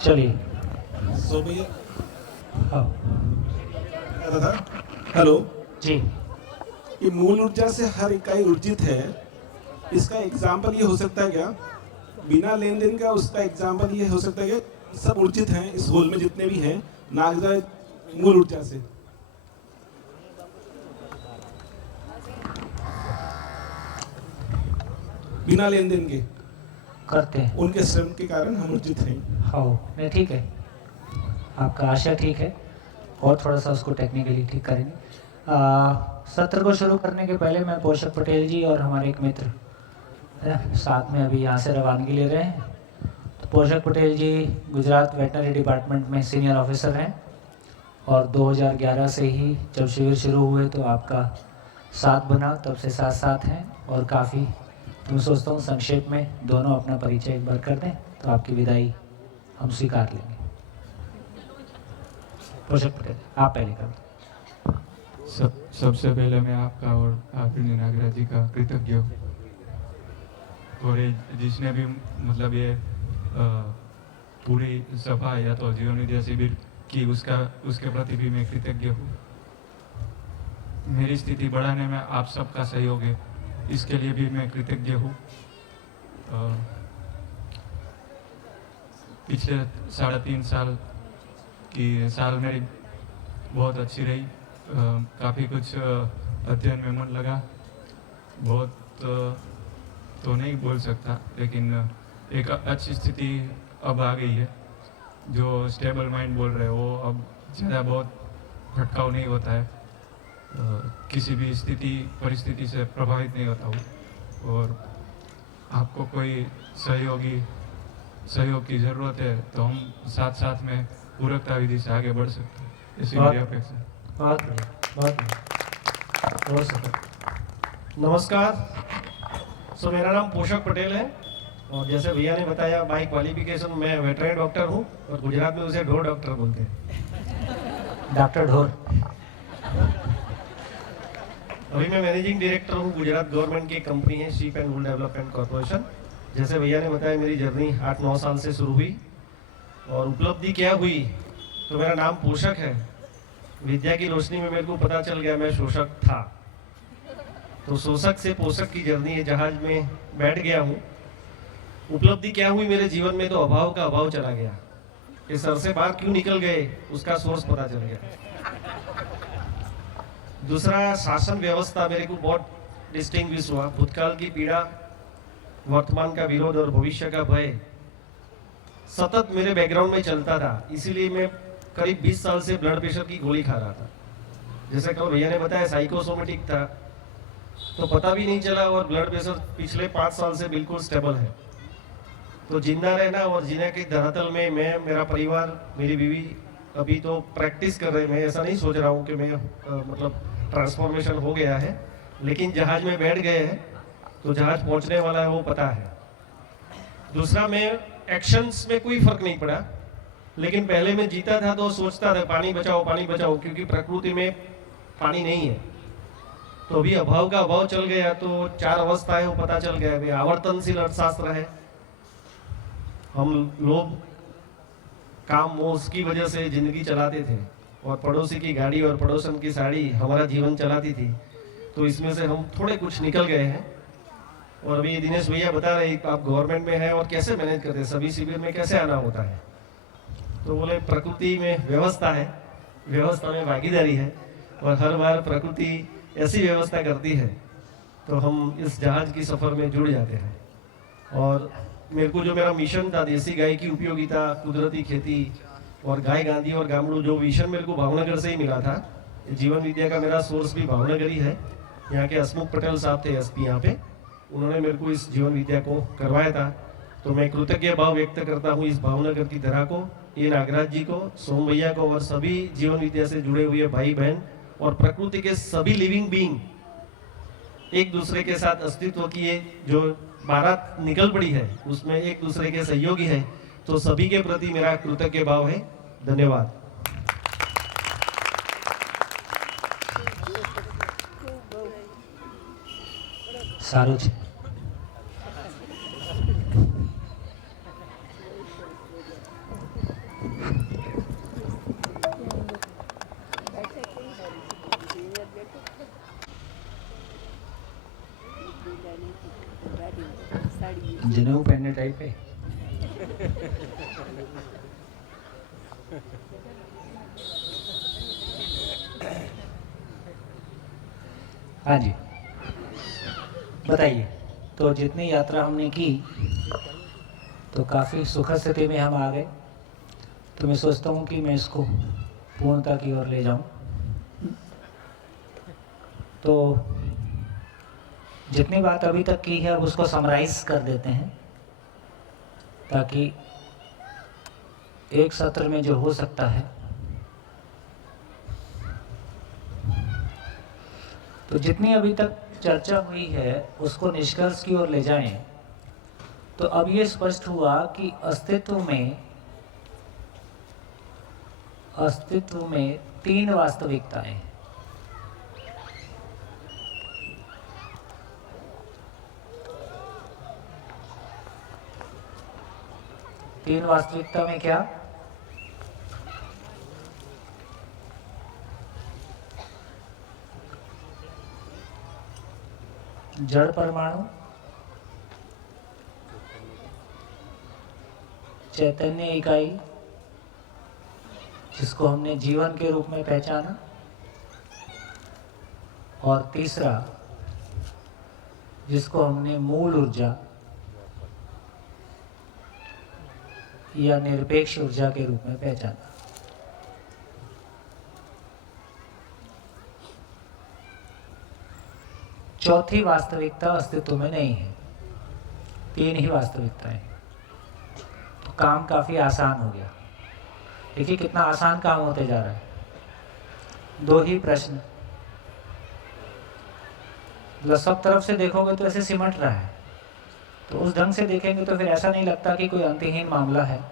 चलिए। सो भैया हाँ था। हेलो। जी। ये मूल ऊर्जा से हर इकाई ऊर्जित है, इसका एग्जाम्पल ये हो सकता है क्या? बिना लेन देन का उसका एग्जाम्पल ये हो सकता है कि सब ऊर्जित हैं इस होल में जितने भी हैं, नागजा मूल ऊर्जा से। बिना लेन देन के करते हैं। उनके श्रम के कारण हम ऊर्जित हैं। हाँ नहीं ठीक है, आपका आशय ठीक है, और थोड़ा सा उसको टेक्निकली ठीक करेंगे। सत्र को शुरू करने के पहले मैं पोषक पटेल जी और हमारे एक मित्र है ना, साथ में अभी यहाँ से रवानगी ले रहे हैं। तो पोषक पटेल जी गुजरात वेटनरी डिपार्टमेंट में सीनियर ऑफिसर हैं, और 2011 से ही जब शिविर शुरू हुए तो आपका साथ बना, तब से साथ साथ हैं। और काफ़ी तो मैं सोचता हूँ संक्षेप में दोनों अपना परिचय एक बार कर दें तो आपकी विदाई हम स्वीकार लेंगे। पोषक पटेल आप पहले कर दें। सबसे पहले मैं आपका और आदरणीय नागराज जी का कृतज्ञ हूँ, और ये जिसने भी मतलब ये पूरी सभा या तो जीवन विद्या शिविर की उसके प्रति भी मैं कृतज्ञ हूँ। मेरी स्थिति बढ़ाने में आप सबका सहयोग है, इसके लिए भी मैं कृतज्ञ हूँ। पिछले 3.5 साल की साल मेरी बहुत अच्छी रही, काफ़ी कुछ अध्ययन में मन लगा, बहुत तो नहीं बोल सकता, लेकिन एक अच्छी स्थिति अब आ गई है। जो स्टेबल माइंड बोल रहे हैं वो अब ज़्यादा बहुत भटकाव नहीं होता है, किसी भी परिस्थिति से प्रभावित नहीं होता हूँ। और आपको कोई सहयोग की ज़रूरत है तो हम साथ साथ में पूरकता विधि से आगे बढ़ सकते हैं, ऐसी मेरी अपेक्षा है। बहुत बढ़िया, बहुत बढ़िया, हो सके। नमस्कार। मेरा नाम पोषक पटेल है, और जैसे भैया ने बताया बाई क्वालिफिकेशन मैं वेटरनरी डॉक्टर हूँ, और गुजरात में उसे ढोर डॉक्टर बोलते हैं। डॉक्टर ढोर। अभी मैं मैनेजिंग डायरेक्टर हूँ गुजरात गवर्नमेंट की कंपनी है sheep and wool development corporation. जैसे भैया ने बताया मेरी जर्नी 8-9 साल से शुरू हुई, और उपलब्धि क्या हुई तो मेरा नाम पोषक है। विद्या की रोशनी में मेरे को पता चल गया मैं शोषक था, तो शोषक से पोषक की जर्नी है, जहाज में बैठ गया हूँ। उपलब्धि क्या हुई मेरे जीवन में, तो अभाव का अभाव चला गया। कि सर से बाहर क्यों निकल गए उसका सोर्स पता चल गया। दूसरा, शासन व्यवस्था मेरे को बहुत डिस्टिंग्विश हुआ। भूतकाल की पीड़ा, वर्तमान का विरोध और भविष्य का भय सतत मेरे बैकग्राउंड में चलता था, इसीलिए मैं करीब 20 साल से ब्लड प्रेशर की गोली खा रहा था। जैसे कल भैया ने बताया साइकोसोमेटिक था, तो पता भी नहीं चला, और ब्लड प्रेशर पिछले 5 साल से बिल्कुल स्टेबल है। तो जिंदा रहना और जीने के धरातल में मैं, मेरा परिवार, मेरी बीवी अभी तो प्रैक्टिस कर रहे हैं। मैं ऐसा नहीं सोच रहा हूँ कि मैं मतलब ट्रांसफॉर्मेशन हो गया है, लेकिन जहाज में बैठ गए हैं तो जहाज पहुँचने वाला है वो पता है। दूसरा, मैं एक्शंस में कोई फर्क नहीं पड़ा, लेकिन पहले मैं जीता था तो सोचता था पानी बचाओ पानी बचाओ, क्योंकि प्रकृति में पानी नहीं है। तो अभी अभाव का अभाव चल गया, तो 4 अवस्था है वो पता चल गया। भाई आवर्तनशील अर्थशास्त्र है। हम लोग काम मोह की वजह से जिंदगी चलाते थे, और पड़ोसी की गाड़ी और पड़ोसन की साड़ी हमारा जीवन चलाती थी। तो इसमें से हम थोड़े कुछ निकल गए हैं। और अभी दिनेश भैया बता रहे आप गवर्नमेंट में हैं और कैसे मैनेज करते हैं, सभी शिविर में कैसे आना होता है। तो बोले प्रकृति में व्यवस्था है, व्यवस्था में भागीदारी है, और हर बार प्रकृति ऐसी व्यवस्था करती है तो हम इस जहाज की सफ़र में जुड़ जाते हैं। और मेरे को जो मेरा मिशन था, देसी गाय की उपयोगिता, कुदरती खेती और गाय गांधी और गामड़ू, जो विजन मेरे को भावनगर से ही मिला था। जीवन विद्या का मेरा सोर्स भी भावनगर ही है। यहाँ के हसमुख पटेल साहब थे एसपी यहाँ पे, उन्होंने मेरे को इस जीवन विद्या को करवाया था। तो मैं कृतज्ञ भाव व्यक्त करता हूँ इस भावनगर की धरा को, ये नागराज जी को, सोम भैया को, और सभी जीवन विद्या से जुड़े हुए भाई बहन और प्रकृति के सभी लिविंग बीइंग एक दूसरे के साथ अस्तित्व की ये जो बारात निकल पड़ी है उसमें एक दूसरे के सहयोगी है। तो सभी के प्रति मेरा कृतज्ञ भाव है। धन्यवाद। સારું છે। जनेऊ पहनने टाइप है। हाँ जी, बताइए। तो जितनी यात्रा हमने की तो काफ़ी सुखद स्थिति में हम आ गए। तो मैं सोचता हूँ कि मैं इसको पूर्णता की ओर ले जाऊँ। तो जितनी बात अभी तक की है अब उसको समराइज कर देते हैं, ताकि एक सत्र में जो हो सकता है। तो जितनी अभी तक चर्चा हुई है उसको निष्कर्ष की ओर ले जाएं तो अब ये स्पष्ट हुआ कि अस्तित्व में 3 वास्तविकताएं हैं। तीन वास्तविकता में क्या? जड़ परमाणु, चैतन्य इकाई जिसको हमने जीवन के रूप में पहचाना, और तीसरा जिसको हमने मूल ऊर्जा या निरपेक्ष ऊर्जा के रूप में पहचाना। चौथी वास्तविकता अस्तित्व में नहीं है, 3 ही वास्तविकताएं। तो काम काफी आसान हो गया। देखिए कितना आसान काम होते जा रहा है। 2 ही प्रश्न, मतलब सब तरफ से देखोगे तो ऐसे सिमट रहा है, तो उस ढंग से देखेंगे तो फिर ऐसा नहीं लगता कि कोई अंतहीन मामला है।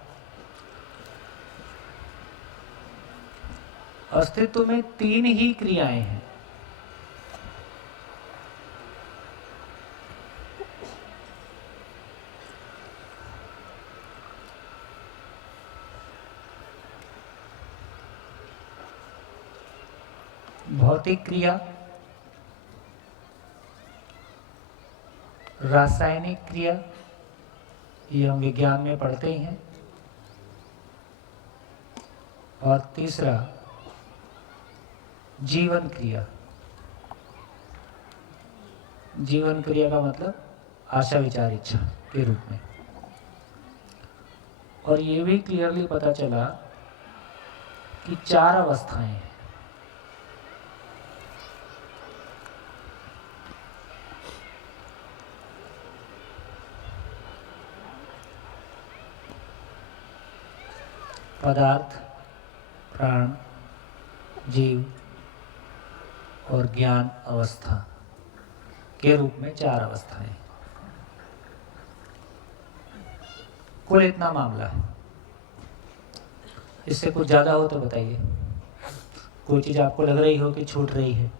अस्तित्व में 3 ही क्रियाएं हैं। भौतिक क्रिया, रासायनिक क्रिया, ये हम विज्ञान में पढ़ते ही हैं, और तीसरा जीवन क्रिया। जीवन क्रिया का मतलब आशा विचार इच्छा के रूप में। और ये भी क्लियरली पता चला कि 4 अवस्थाएं हैं। पदार्थ, प्राण, जीव और ज्ञान अवस्था के रूप में 4 अवस्थाएं। कुल इतना मामला है। इससे कुछ ज़्यादा हो तो बताइए। कोई चीज़ आपको लग रही हो कि छूट रही है।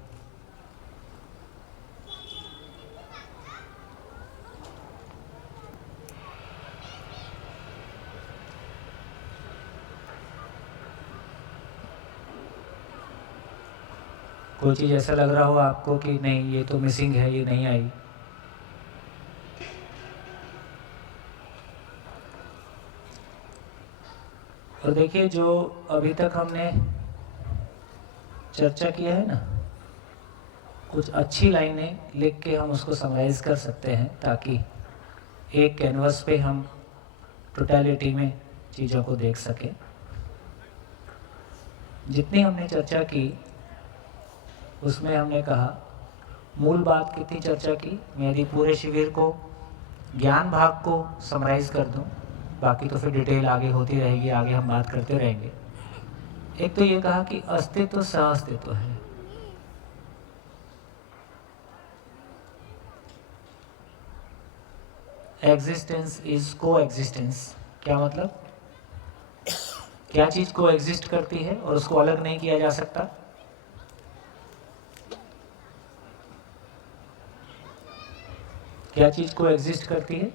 कोई चीज़ ऐसा लग रहा हो आपको कि नहीं ये तो मिसिंग है, ये नहीं आई। और देखिए जो अभी तक हमने चर्चा किया है ना, कुछ अच्छी लाइनें लिख के हम उसको समराइज कर सकते हैं, ताकि एक कैनवस पे हम टोटलिटी में चीज़ों को देख सकें। जितनी हमने चर्चा की उसमें हमने कहा, मूल बात कितनी चर्चा की। मैं यदि पूरे शिविर को ज्ञान भाग को समराइज कर दूं, बाकी तो फिर डिटेल आगे होती रहेगी, आगे हम बात करते रहेंगे। एक तो ये कहा कि अस्तित्व सह अस्तित्व है। एग्जिस्टेंस इज को एग्जिस्टेंस। क्या मतलब? क्या चीज को एग्जिस्ट करती है और उसको अलग नहीं किया जा सकता। क्या चीज को एग्जिस्ट करती है?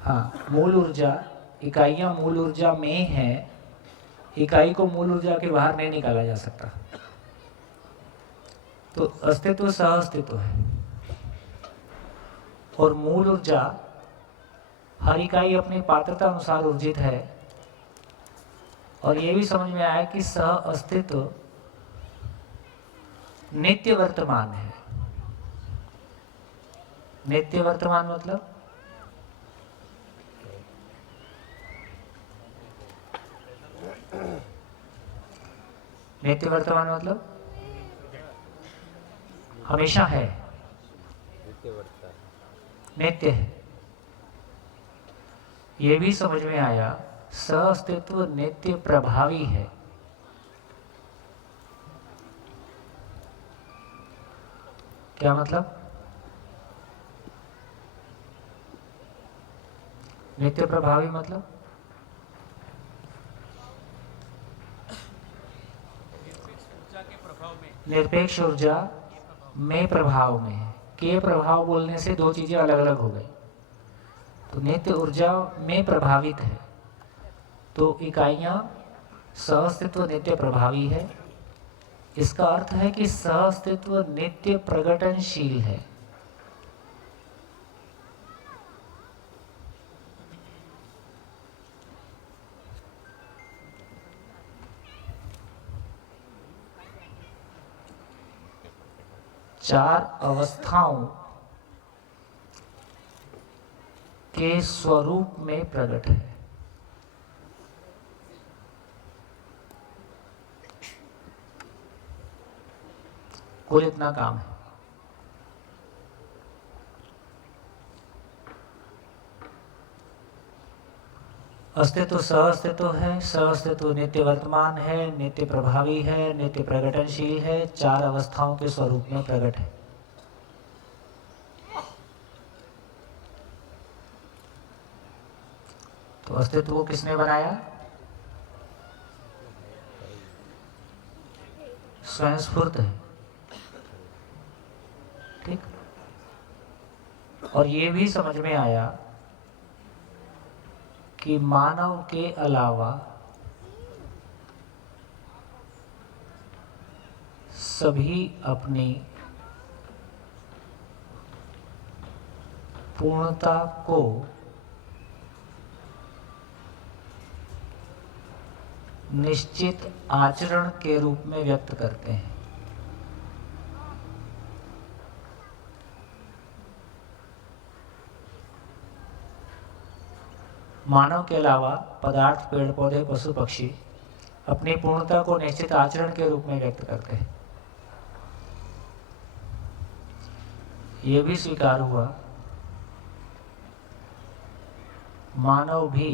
हाँ, मूल ऊर्जा। इकाइयां मूल ऊर्जा में है, इकाई को मूल ऊर्जा के बाहर नहीं निकाला जा सकता। तो अस्तित्व सह अस्तित्व है। और मूल ऊर्जा हर इकाई अपनी पात्रता अनुसार ऊर्जित है। और ये भी समझ में आया कि सह अस्तित्व नित्य वर्तमान है। नित्य वर्तमान मतलब नित्य वर्तमान मतलब हमेशा है, नित्य है। ये भी समझ में आया सह अस्तित्व नित्य प्रभावी है। क्या मतलब? नित्य प्रभावी मतलब निरपेक्ष ऊर्जा में प्रभाव में है। के प्रभाव बोलने से दो चीजें अलग अलग हो गई। तो नित्य ऊर्जा में प्रभावित है, तो इकाइयां सहअस्तित्व नित्य प्रभावी है। इसका अर्थ है कि सहअस्तित्व नित्य प्रकटनशील है। चार अवस्थाओं के स्वरूप में प्रकट है। कुल इतना काम है। अस्तित्व सहअस्तित्व है, सहअस्तित्व नित्य वर्तमान है, नित्य प्रभावी है, नित्य प्रकटनशील है, चार अवस्थाओं के स्वरूप में प्रकट है। तो अस्तित्व को किसने बनाया? स्वयं स्फूर्त है। ठीक। और ये भी समझ में आया कि मानव के अलावा सभी अपनी पूर्णता को निश्चित आचरण के रूप में व्यक्त करते हैं। मानव के अलावा पदार्थ, पेड़ पौधे, पशु पक्षी अपनी पूर्णता को निश्चित आचरण के रूप में व्यक्त करते हैं। यह भी स्वीकार हुआ मानव भी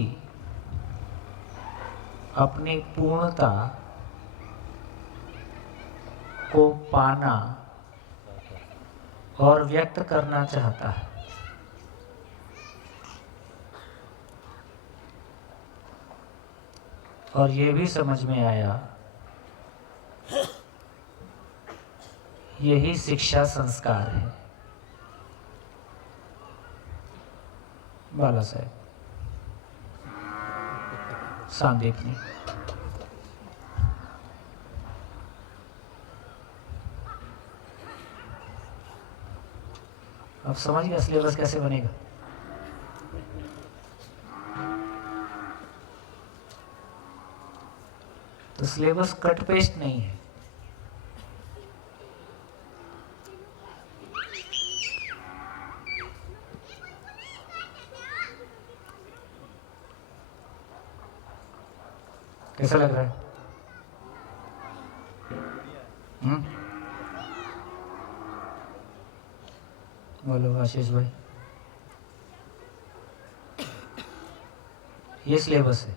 अपनी पूर्णता को पाना और व्यक्त करना चाहता है। और ये भी समझ में आया यही शिक्षा संस्कार है। बाला साहेब, सांदीपनी, अब समझ गया सिलेबस कैसे बनेगा? तो सिलेबस कट पेस्ट नहीं है। कैसा लग रहा है? बोलो आशीष भाई। ये सिलेबस है।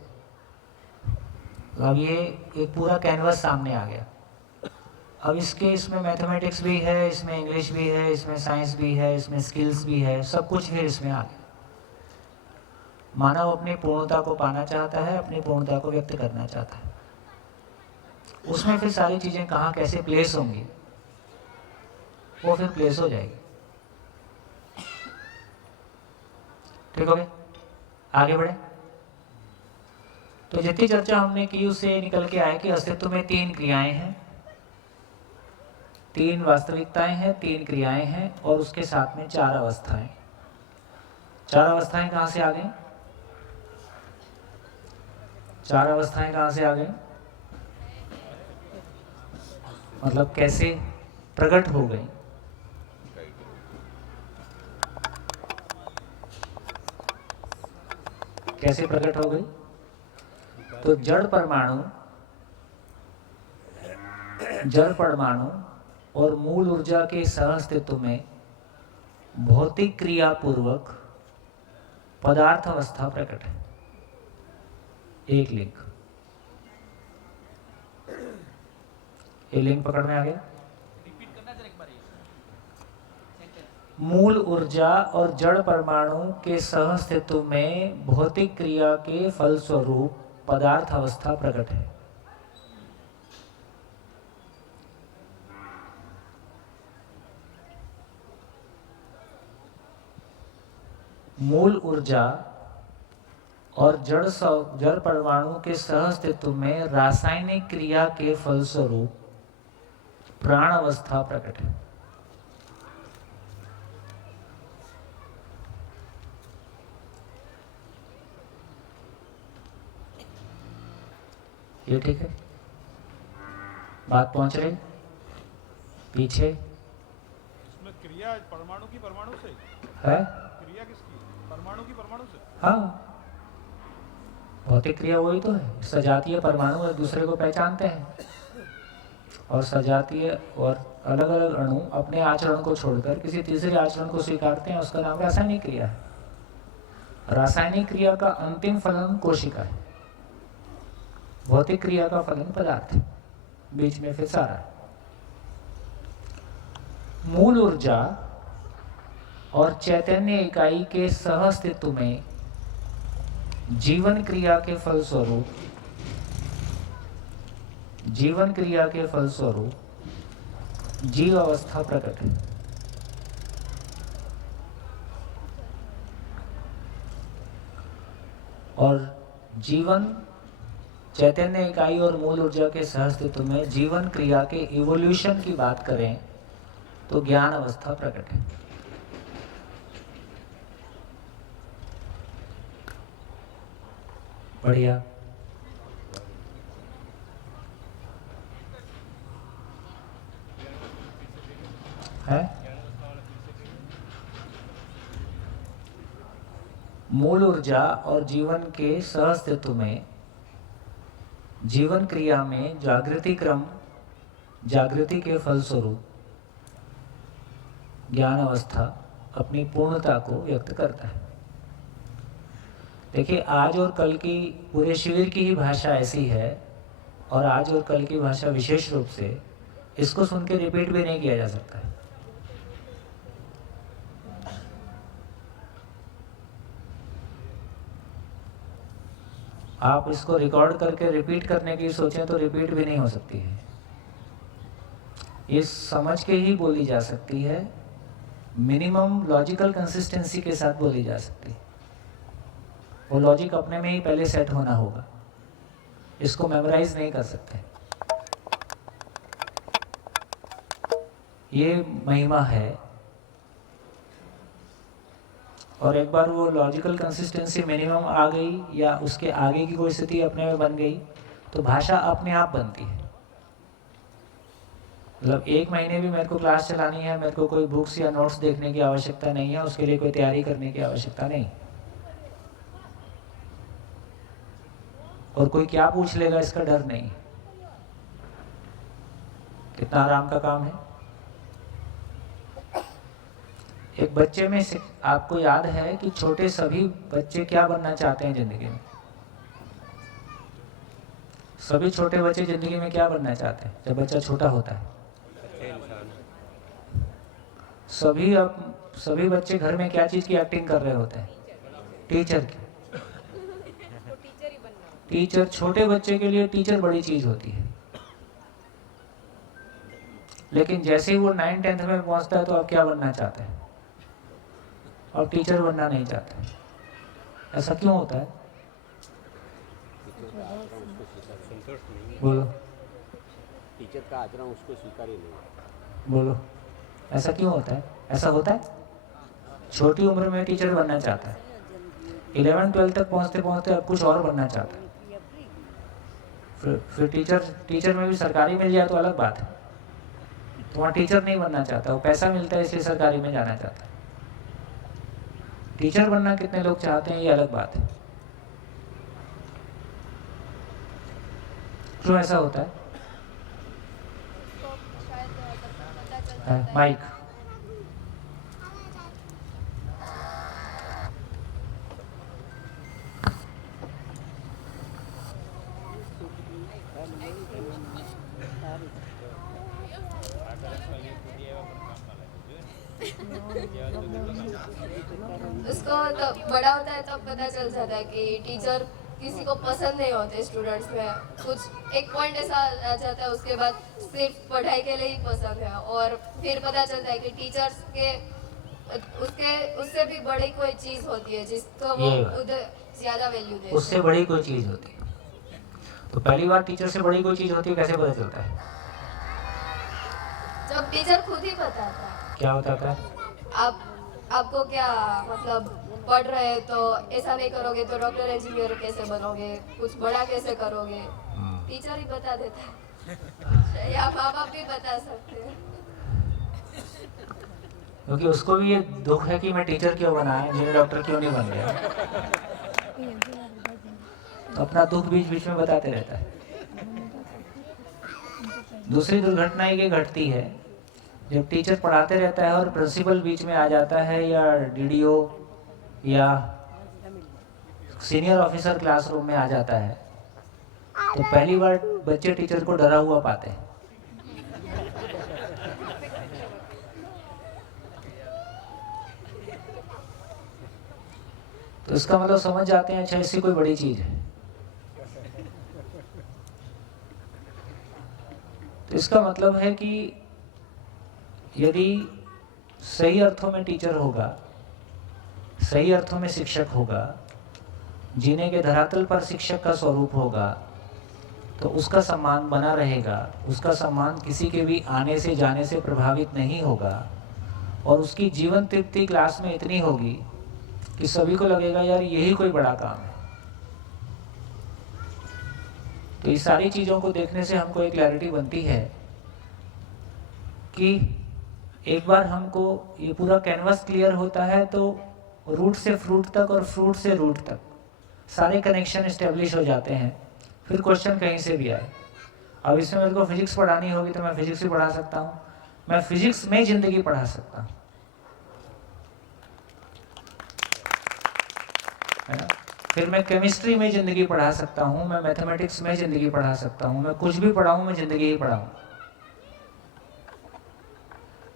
अब ये एक पूरा कैनवस सामने आ गया। अब इसमें मैथमेटिक्स भी है, इसमें इंग्लिश भी है, इसमें साइंस भी है, इसमें स्किल्स भी है, सब कुछ फिर इसमें आ गया। मानव अपनी पूर्णता को पाना चाहता है, अपनी पूर्णता को व्यक्त करना चाहता है। उसमें फिर सारी चीजें कहाँ कैसे प्लेस होंगी वो फिर प्लेस हो जाएगी। ठीक हो गया? आगे बढ़े। तो जितनी चर्चा हमने की उससे निकल के आया कि अस्तित्व में 3 क्रियाएं हैं, 3 वास्तविकताएं हैं, 3 क्रियाएं हैं और उसके साथ में 4 अवस्थाएं। चार अवस्थाएं कहाँ से आ गई? चार अवस्थाएं कहाँ से आ गई? मतलब कैसे प्रकट हो गई? कैसे प्रकट हो गई? तो जड़ परमाणु और मूल ऊर्जा के सहअस्तित्व में भौतिक क्रिया पूर्वक पदार्थ अवस्था प्रकट है। एक लिंक, ये लिंक पकड़ में आ गया? मूल ऊर्जा और जड़ परमाणु के सहअस्तित्व में भौतिक क्रिया के फलस्वरूप पदार्थ अवस्था प्रकट है। मूल ऊर्जा और जड़ परमाणु के सहअस्तित्व में रासायनिक क्रिया के फलस्वरूप प्राण अवस्था प्रकट है। ये ठीक है? बात पहुंच रही? पीछे इसमें क्रिया परमाणु की परमाणु से है? क्रिया किसकी? परमाणु की परमाणु से? हाँ, भौतिक क्रिया वही तो है। सजातीय परमाणु एक दूसरे को पहचानते हैं और सजातीय और अलग अलग अणु अपने आचरण को छोड़कर किसी तीसरे आचरण को स्वीकारते हैं, उसका नाम रासायनिक क्रिया है। रासायनिक क्रिया का अंतिम फलन कोशिका है, भौतिक क्रिया का फलन पदार्थ है, बीच में फिर सारा। मूल ऊर्जा और चैतन्य इकाई के सहअस्तित्व में जीवन क्रिया के फलस्वरूप जीव अवस्था प्रकट है। और जीवन चैतन्य इकाई और मूल ऊर्जा के सहअस्तित्व में जीवन क्रिया के इवोल्यूशन की बात करें तो ज्ञान अवस्था प्रकट है। बढ़िया। है? मूल ऊर्जा और जीवन के सहअस्तित्व में जीवन क्रिया में जागृति के फलस्वरूप ज्ञान अवस्था अपनी पूर्णता को व्यक्त करता है। देखिए, आज और कल की पूरे शिविर की ही भाषा ऐसी है, और आज और कल की भाषा विशेष रूप से इसको सुन के रिपीट भी नहीं किया जा सकता है। आप इसको रिकॉर्ड करके रिपीट करने की सोचें तो रिपीट भी नहीं हो सकती है। ये समझ के ही बोली जा सकती है, मिनिमम लॉजिकल कंसिस्टेंसी के साथ बोली जा सकती है। वो लॉजिक अपने में ही पहले सेट होना होगा, इसको मेमोराइज नहीं कर सकते। ये महिमा है। और एक बार वो लॉजिकल कंसिस्टेंसी मिनिमम आ गई या उसके आगे की कोई स्थिति अपने में बन गई तो भाषा अपने आप बनती है। मतलब 1 महीने भी मेरे को क्लास चलानी है, मेरे को कोई बुक्स या नोट्स देखने की आवश्यकता नहीं है, उसके लिए कोई तैयारी करने की आवश्यकता नहीं। और कोई क्या पूछ लेगा इसका डर नहीं। कितना आराम का काम है। एक बच्चे में से आपको याद है कि छोटे सभी बच्चे क्या बनना चाहते हैं जिंदगी में? सभी छोटे बच्चे जिंदगी में क्या बनना चाहते हैं जब बच्चा छोटा होता है? सभी बच्चे घर में क्या चीज की एक्टिंग कर रहे होते हैं? टीचर की। टीचर, छोटे बच्चे के लिए टीचर बड़ी चीज होती है, लेकिन जैसे ही वो 9th 10th में पहुंचता है तो अब क्या बनना चाहता है? और टीचर बनना नहीं चाहता। ऐसा क्यों होता है? बोलो। टीचर का आचरण उसको स्वीकार्य नहीं। बोलो, ऐसा क्यों होता है? ऐसा होता है? छोटी उम्र में टीचर बनना चाहता है, 11-12 तक पहुंचते पहुंचते अब कुछ और बनना चाहता है। फिर टीचर में भी सरकारी मिल जाए तो अलग बात है, तो वहाँ टीचर नहीं बनना चाहता, वो पैसा मिलता है इसलिए सरकारी में जाना चाहता है। टीचर बनना कितने लोग चाहते हैं ये अलग बात है। क्यों ऐसा होता है? माइक। उसको तब बड़ा होता है तब पता चल जाता है कि टीचर किसी को पसंद नहीं होते स्टूडेंट्स में। कुछ एक पॉइंट ऐसा आ जाता है, उसके बाद सिर्फ पढ़ाई के लिए ही पसंद है, और फिर पता चलता है कि टीचर्स के उससे भी बड़ी कोई चीज़ होती है जिसको वो उधर ज़्यादा वैल्यू देते हैं। उससे बड़ी कोई चीज़ होती है। तो पहली बार टीचर से बड़ी कोई चीज़ होती है, कैसे पता चलता है? जब टीचर खुद ही बताता है। क्या बताता है? आपको क्या मतलब पढ़ रहे हैं तो ऐसा नहीं करोगे तो डॉक्टर इंजीनियर कैसे बनोगे, कुछ बड़ा कैसे करोगे, टीचर ही बता देता है या माँ बाप भी बता सकते हैं। क्योंकि उसको भी ये दुख है कि मैं टीचर क्यों बना है, इंजीनियर डॉक्टर क्यों नहीं बन गया, तो अपना दुख बीच बीच में बताते रहता है। दूसरी दुर्घटना ये घटती है जब टीचर पढ़ाते रहता है और प्रिंसिपल बीच में आ जाता है, या डीडीओ या सीनियर ऑफिसर क्लासरूम में आ जाता है, तो पहली बार बच्चे टीचर को डरा हुआ पाते हैं। तो इसका मतलब समझ जाते हैं अच्छा इससे कोई बड़ी चीज है। तो इसका मतलब है कि यदि सही अर्थों में टीचर होगा, सही अर्थों में शिक्षक होगा, जीने के धरातल पर शिक्षक का स्वरूप होगा, तो उसका सम्मान बना रहेगा, उसका सम्मान किसी के भी आने से जाने से प्रभावित नहीं होगा, और उसकी जीवन तृप्ति क्लास में इतनी होगी कि सभी को लगेगा यार यही कोई बड़ा काम है। तो इस सारी चीज़ों को देखने से हमको एक क्लैरिटी बनती है कि एक बार हमको ये पूरा कैनवास क्लियर होता है तो रूट से फ्रूट तक और फ्रूट से रूट तक सारे कनेक्शन इस्टेब्लिश हो जाते हैं। फिर क्वेश्चन कहीं से भी आए, अब इसमें मेरे को फिजिक्स पढ़ानी होगी तो मैं फिजिक्स भी पढ़ा सकता हूँ, मैं फिजिक्स में ज़िंदगी पढ़ा सकता हूँ, है ना। फिर मैं केमिस्ट्री में ज़िंदगी पढ़ा सकता हूँ, मैं मैथमेटिक्स में ज़िंदगी पढ़ा सकता हूँ, मैं कुछ भी पढ़ाऊँ मैं ज़िंदगी ही पढ़ाऊँ।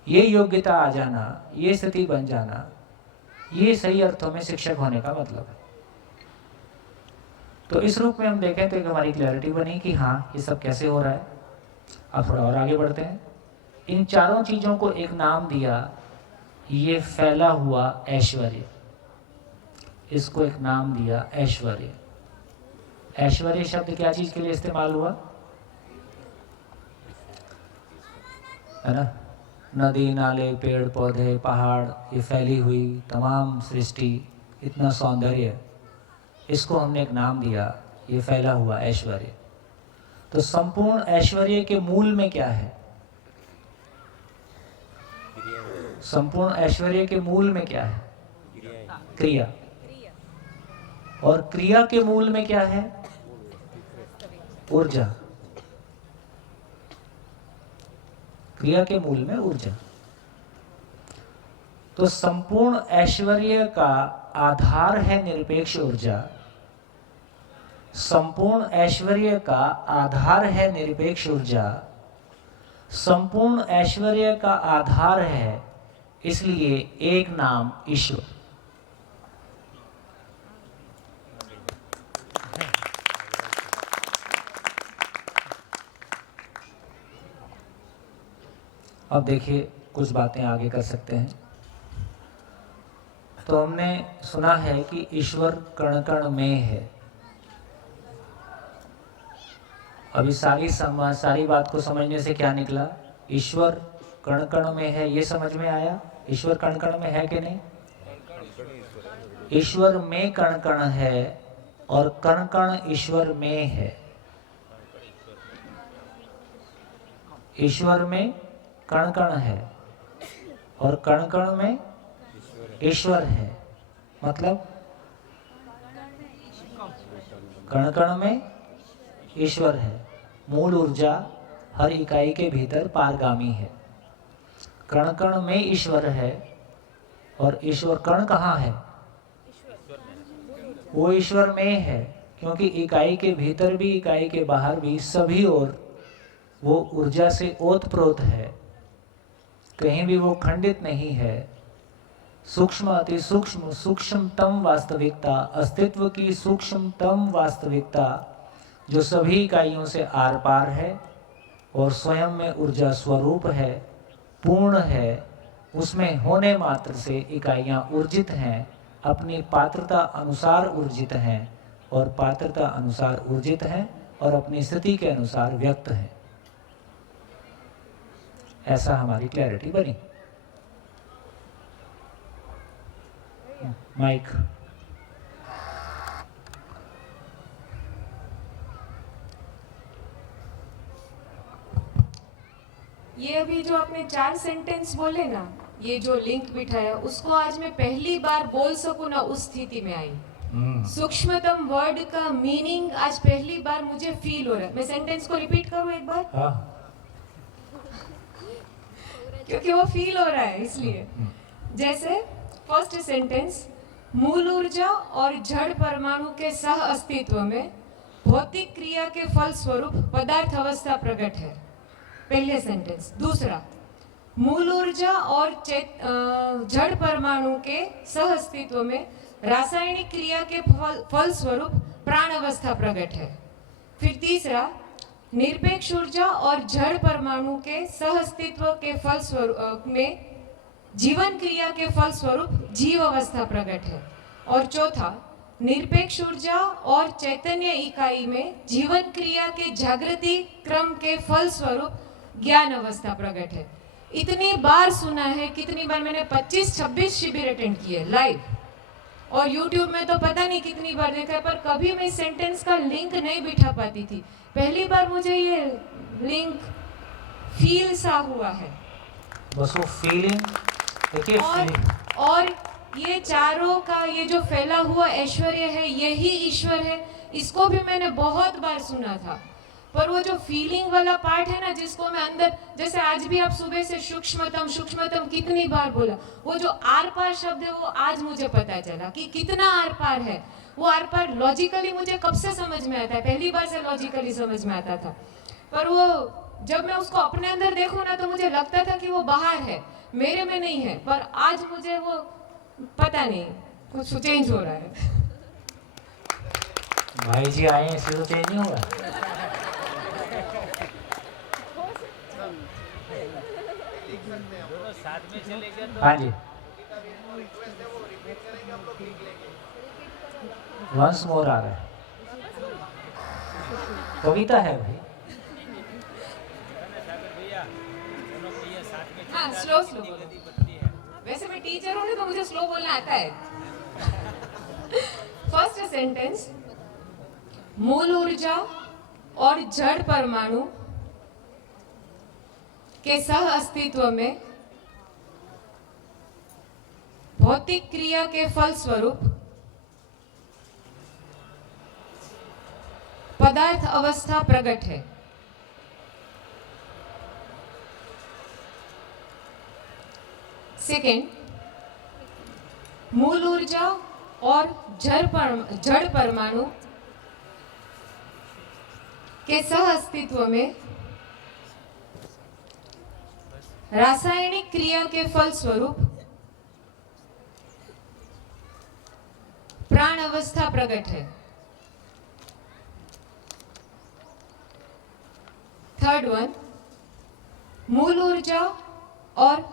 ये योग्यता आ जाना, ये स्थिति बन जाना, ये सही अर्थों में शिक्षक होने का मतलब है। तो इस रूप में हम देखें तो एक हमारी क्लैरिटी बनी कि हाँ ये सब कैसे हो रहा है। अब थोड़ा और आगे बढ़ते हैं। इन चारों चीज़ों को एक नाम दिया, ये फैला हुआ ऐश्वर्य, इसको एक नाम दिया ऐश्वर्य। ऐश्वर्य शब्द क्या चीज़ के लिए इस्तेमाल हुआ, है ना। नदी नाले पेड़ पौधे पहाड़, ये फैली हुई तमाम सृष्टि, इतना सौंदर्य, इसको हमने एक नाम दिया, ये फैला हुआ ऐश्वर्य। तो संपूर्ण ऐश्वर्य के मूल में क्या है? संपूर्ण ऐश्वर्य के मूल में क्या है? क्रिया। और क्रिया के मूल में क्या है? ऊर्जा। क्रिया के मूल में ऊर्जा। तो संपूर्ण ऐश्वर्य का आधार है निरपेक्ष ऊर्जा। संपूर्ण ऐश्वर्य का आधार है निरपेक्ष ऊर्जा। संपूर्ण ऐश्वर्य का आधार है इसलिए एक नाम ईश्वर। अब देखिए कुछ बातें आगे कर सकते हैं। तो हमने सुना है कि ईश्वर कण कण में है। अभी सारी बात को समझने से क्या निकला? ईश्वर कण कण में है, ये समझ में आया। ईश्वर कण कण में है कि नहीं? ईश्वर में कण कण है और कण कण ईश्वर में है। ईश्वर में कण कण है और कण कण में ईश्वर है। मतलब कण कण में ईश्वर है। मूल ऊर्जा हर इकाई के भीतर पारगामी है। कण कण में ईश्वर है और ईश्वर कण कहाँ है? वो ईश्वर में है, क्योंकि इकाई के भीतर भी इकाई के बाहर भी सभी ओर वो ऊर्जा से ओतप्रोत है। कहीं भी वो खंडित नहीं है। सूक्ष्म अति सूक्ष्म सूक्ष्मतम वास्तविकता, अस्तित्व की सूक्ष्मतम वास्तविकता जो सभी इकाइयों से आर पार है और स्वयं में ऊर्जा स्वरूप है, पूर्ण है, उसमें होने मात्र से इकाइयां ऊर्जित हैं, अपनी पात्रता अनुसार ऊर्जित हैं और पात्रता अनुसार ऊर्जित हैं और अपनी स्थिति के अनुसार व्यक्त हैं। ऐसा हमारी क्लैरिटी बनी। माइक। ये अभी जो आपने 4 सेंटेंस बोले ना, ये जो लिंक बिठाया, उसको आज मैं पहली बार बोल सकूं ना, उस स्थिति में आई। सूक्ष्मतम वर्ड का मीनिंग आज पहली बार मुझे फील हो रहा है। मैं सेंटेंस को रिपीट करूं एक बार? हाँ। क्योंकि वो फील हो रहा है इसलिए। जैसे फर्स्ट सेंटेंस, मूल ऊर्जा और जड़ परमाणु के सह अस्तित्व में भौतिक क्रिया के फल स्वरूप पदार्थ अवस्था प्रकट है। पहले सेंटेंस। दूसरा, मूल ऊर्जा और जड़ परमाणु के सह अस्तित्व में रासायनिक क्रिया के फल स्वरूप प्राण अवस्था प्रकट है। फिर तीसरा, निरपेक्ष ऊर्जा और जड़ परमाणु के सह अस्तित्व के फल स्वरूप में जीवन क्रिया के फल स्वरूप जीव अवस्था प्रकट है। और चौथा, निरपेक्ष ऊर्जा और चैतन्य इकाई में जीवन क्रिया के जागृति क्रम के फल स्वरूप ज्ञान अवस्था प्रकट है। इतनी बार सुना है, कितनी बार मैंने 25-26 शिविर अटेंड किए लाइव, और YouTube में तो पता नहीं कितनी बार देखा है, पर कभी मैं सेंटेंस का लिंक नहीं बिठा पाती थी। पहली बार मुझे ये लिंक फील सा हुआ है। बस वो फीलिंग देखिए। और ये चारों का ये जो फैला हुआ ऐश्वर्य है, यही ईश्वर है। इसको भी मैंने बहुत बार सुना था, पर वो जो फीलिंग वाला पार्ट है ना, जिसको मैं अंदर, जैसे आज भी आप सुबह से सूक्ष्मतम सूक्ष्मतम कितनी बार बोला, वो जो आर पार शब्द है, वो आज मुझे पता चला कि कितना आर पार है। वो आर पार लॉजिकली मुझे कब से समझ में आता है, पहली बार से लॉजिकली समझ में आता था, पर वो जब मैं उसको अपने अंदर देखूं ना, तो मुझे लगता था कि वो बाहर है, मेरे में नहीं है। पर आज मुझे वो पता नहीं, कुछ चेंज हो रहा है। भाई जी आए हैं, इससे तो चेंज नहीं होगा। हाँ जी, वंस मोर आ रहा है। कविता है भाई। हाँ, स्लो स्लो बोलो। वैसे मैं टीचर हूँ ना, तो मुझे स्लो बोलना आता है। फर्स्ट सेंटेंस, मूल ऊर्जा और जड़ परमाणु के सह अस्तित्व में भौतिक क्रिया के फल स्वरूप पदार्थ अवस्था प्रकट है। सेकेंड, मूल ऊर्जा और जड़ परमाणु के सह अस्तित्व में रासायनिक क्रिया के फल स्वरूप प्राण अवस्था प्रकट है। थर्ड वन, मूल ऊर्जा और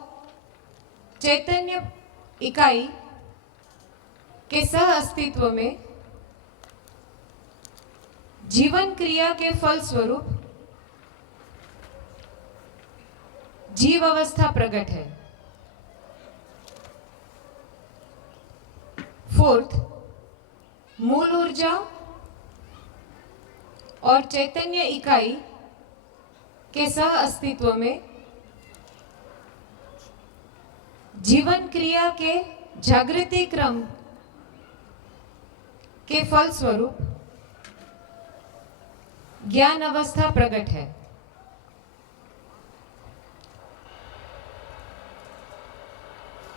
चैतन्य इकाई के सह अस्तित्व में जीवन क्रिया के फल स्वरूप जीव अवस्था प्रकट है। फोर्थ, मूल ऊर्जा और चैतन्य इकाई के सह अस्तित्व में जीवन क्रिया के जागृति क्रम के फलस्वरूप ज्ञान अवस्था प्रकट है।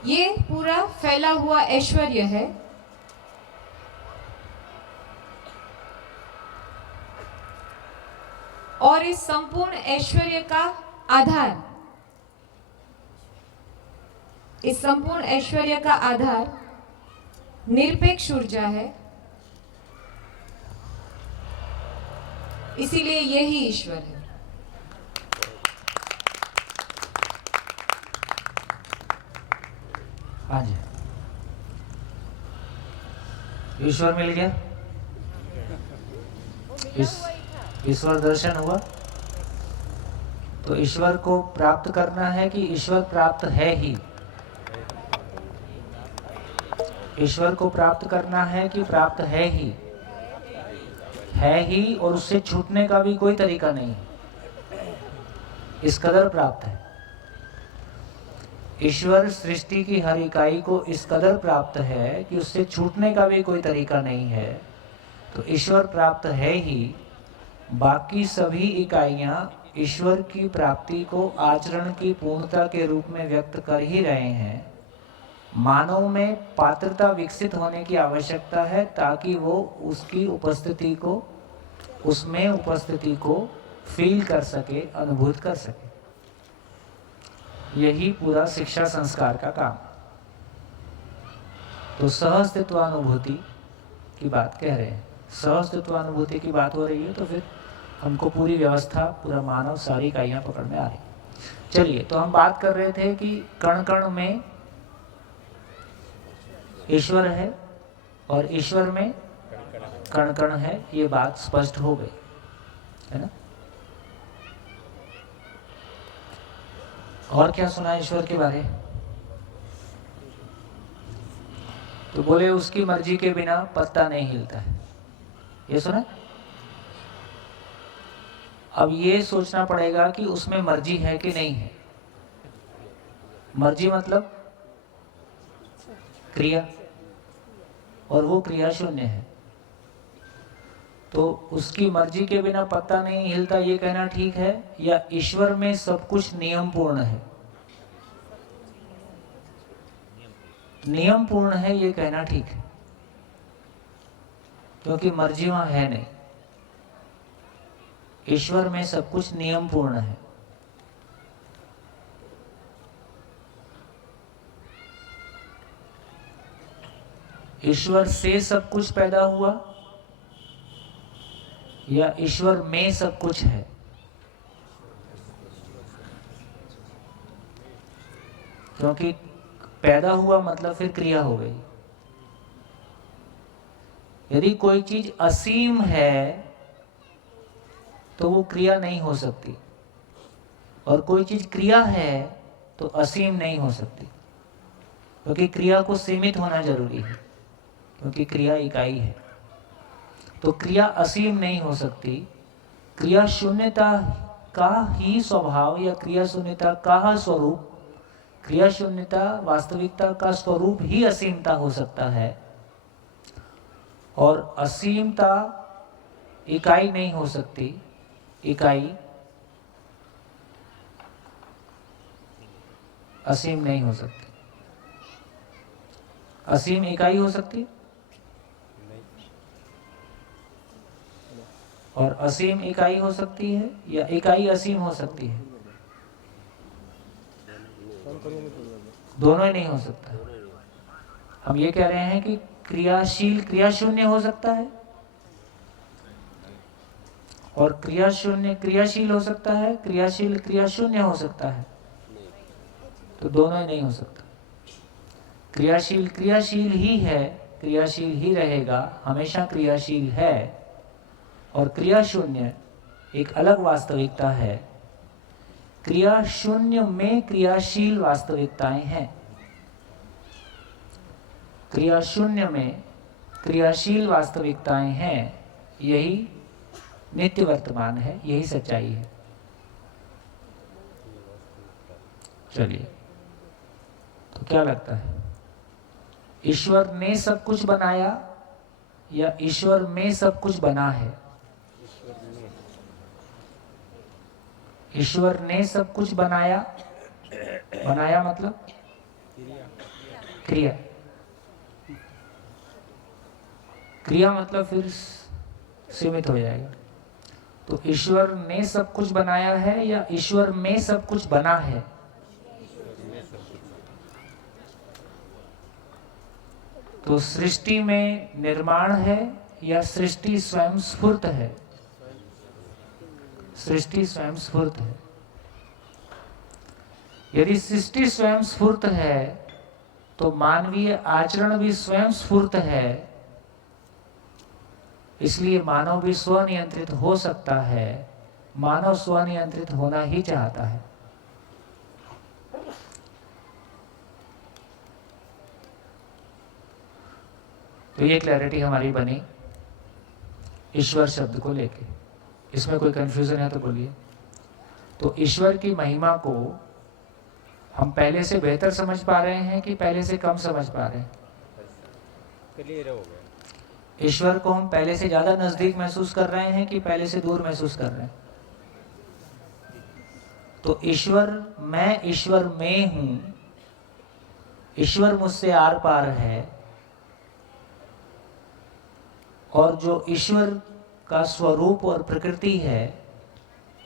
ये पूरा फैला हुआ ऐश्वर्य है और इस संपूर्ण ऐश्वर्य का आधार, इस संपूर्ण ऐश्वर्य का आधार निरपेक्ष ऊर्जा है। इसीलिए यही ईश्वर है। हाँ जी, ईश्वर मिल गया, ईश्वर दर्शन हुआ। तो ईश्वर को प्राप्त करना है कि ईश्वर प्राप्त है ही? ईश्वर को प्राप्त करना है कि प्राप्त है ही? है ही, और उससे छूटने का भी कोई तरीका नहीं है, इस कदर प्राप्त है। ईश्वर सृष्टि की हर इकाई को इस कदर प्राप्त है कि उससे छूटने का भी कोई तरीका नहीं है। तो ईश्वर प्राप्त है ही, बाकी सभी इकाइयां ईश्वर की प्राप्ति को आचरण की पूर्णता के रूप में व्यक्त कर ही रहे हैं। मानव में पात्रता विकसित होने की आवश्यकता है ताकि वो उसकी उपस्थिति को, उसमें उपस्थिति को फील कर सके, अनुभूत कर सके। यही पूरा शिक्षा संस्कार का काम। तो सहअस्तित्वानुभूति की बात कह रहे हैं, सहअस्तित्वानुभूति की बात हो रही है, तो फिर हमको पूरी व्यवस्था, पूरा मानव, सारी इकाइयां पकड़ में आ रही। चलिए, तो हम बात कर रहे थे कि कण कण में ईश्वर है और ईश्वर में कण कण है, ये बात स्पष्ट हो गई है ना। और क्या सुना ईश्वर के बारे? तो बोले उसकी मर्जी के बिना पत्ता नहीं हिलता है, ये सुना। अब ये सोचना पड़ेगा कि उसमें मर्जी है कि नहीं है। मर्जी मतलब क्रिया, और वो क्रिया शून्य है। तो उसकी मर्जी के बिना पत्ता नहीं हिलता, ये कहना ठीक है, या ईश्वर में सब कुछ नियम पूर्ण है? नियम पूर्ण है ये कहना ठीक है, क्योंकि मर्जी वहां है नहीं। ईश्वर में सब कुछ नियम पूर्ण है। ईश्वर से सब कुछ पैदा हुआ या ईश्वर में सब कुछ है? क्योंकि पैदा हुआ मतलब फिर क्रिया हो गई। यदि कोई चीज असीम है तो वो क्रिया नहीं हो सकती, और कोई चीज क्रिया है तो असीम नहीं हो सकती, क्योंकि क्रिया को सीमित होना जरूरी है, क्योंकि क्रिया इकाई है। तो क्रिया असीम नहीं हो सकती। क्रिया शून्यता का ही स्वभाव या क्रिया शून्यता का स्वरूप, क्रिया शून्यता वास्तविकता का स्वरूप ही असीमता हो सकता है, और असीमता इकाई नहीं हो सकती। इकाई असीम नहीं हो सकती। असीम इकाई हो सकती है, और असीम इकाई हो सकती है, या इकाई असीम हो सकती है? दोनों ही नहीं हो सकता। हम ये कह रहे हैं कि क्रियाशील क्रिया शून्य हो सकता है, और क्रिया शून्य क्रियाशील हो सकता है, क्रियाशील क्रिया शून्य हो सकता है। तो दोनों ही नहीं हो सकता। क्रियाशील क्रियाशील ही है, क्रियाशील ही रहेगा, हमेशा क्रियाशील है, और क्रिया शून्य एक अलग वास्तविकता है। क्रिया शून्य में क्रियाशील वास्तविकताएं हैं। क्रिया शून्य में क्रियाशील वास्तविकताएं हैं, यही नित्य वर्तमान है, यही सच्चाई है। चलिए, तो क्या लगता है, ईश्वर ने सब कुछ बनाया या ईश्वर में सब कुछ बना है? ईश्वर ने सब कुछ बनाया, बनाया मतलब क्रिया, क्रिया मतलब फिर सीमित हो जाएगा। तो ईश्वर ने सब कुछ बनाया है या ईश्वर में सब कुछ बना है? तो सृष्टि में निर्माण है या सृष्टि स्वयं स्फूर्त है? सृष्टि स्वयं स्फूर्त है। यदि सृष्टि स्वयं स्फूर्त है तो मानवीय आचरण भी स्वयं स्फूर्त है, इसलिए मानव भी स्वनियंत्रित हो सकता है। मानव स्वनियंत्रित होना ही चाहता है। तो ये क्लैरिटी हमारी बनी ईश्वर शब्द को लेके। इसमें कोई कंफ्यूजन है तो बोलिए। तो ईश्वर की महिमा को हम पहले से बेहतर समझ पा रहे हैं कि पहले से कम समझ पा रहे हैं? क्लियर हो गया। ईश्वर को हम पहले से ज्यादा नजदीक महसूस कर रहे हैं कि पहले से दूर महसूस कर रहे हैं? तो ईश्वर, मैं ईश्वर में हूं, ईश्वर मुझसे आर पार है, और जो ईश्वर का स्वरूप और प्रकृति है,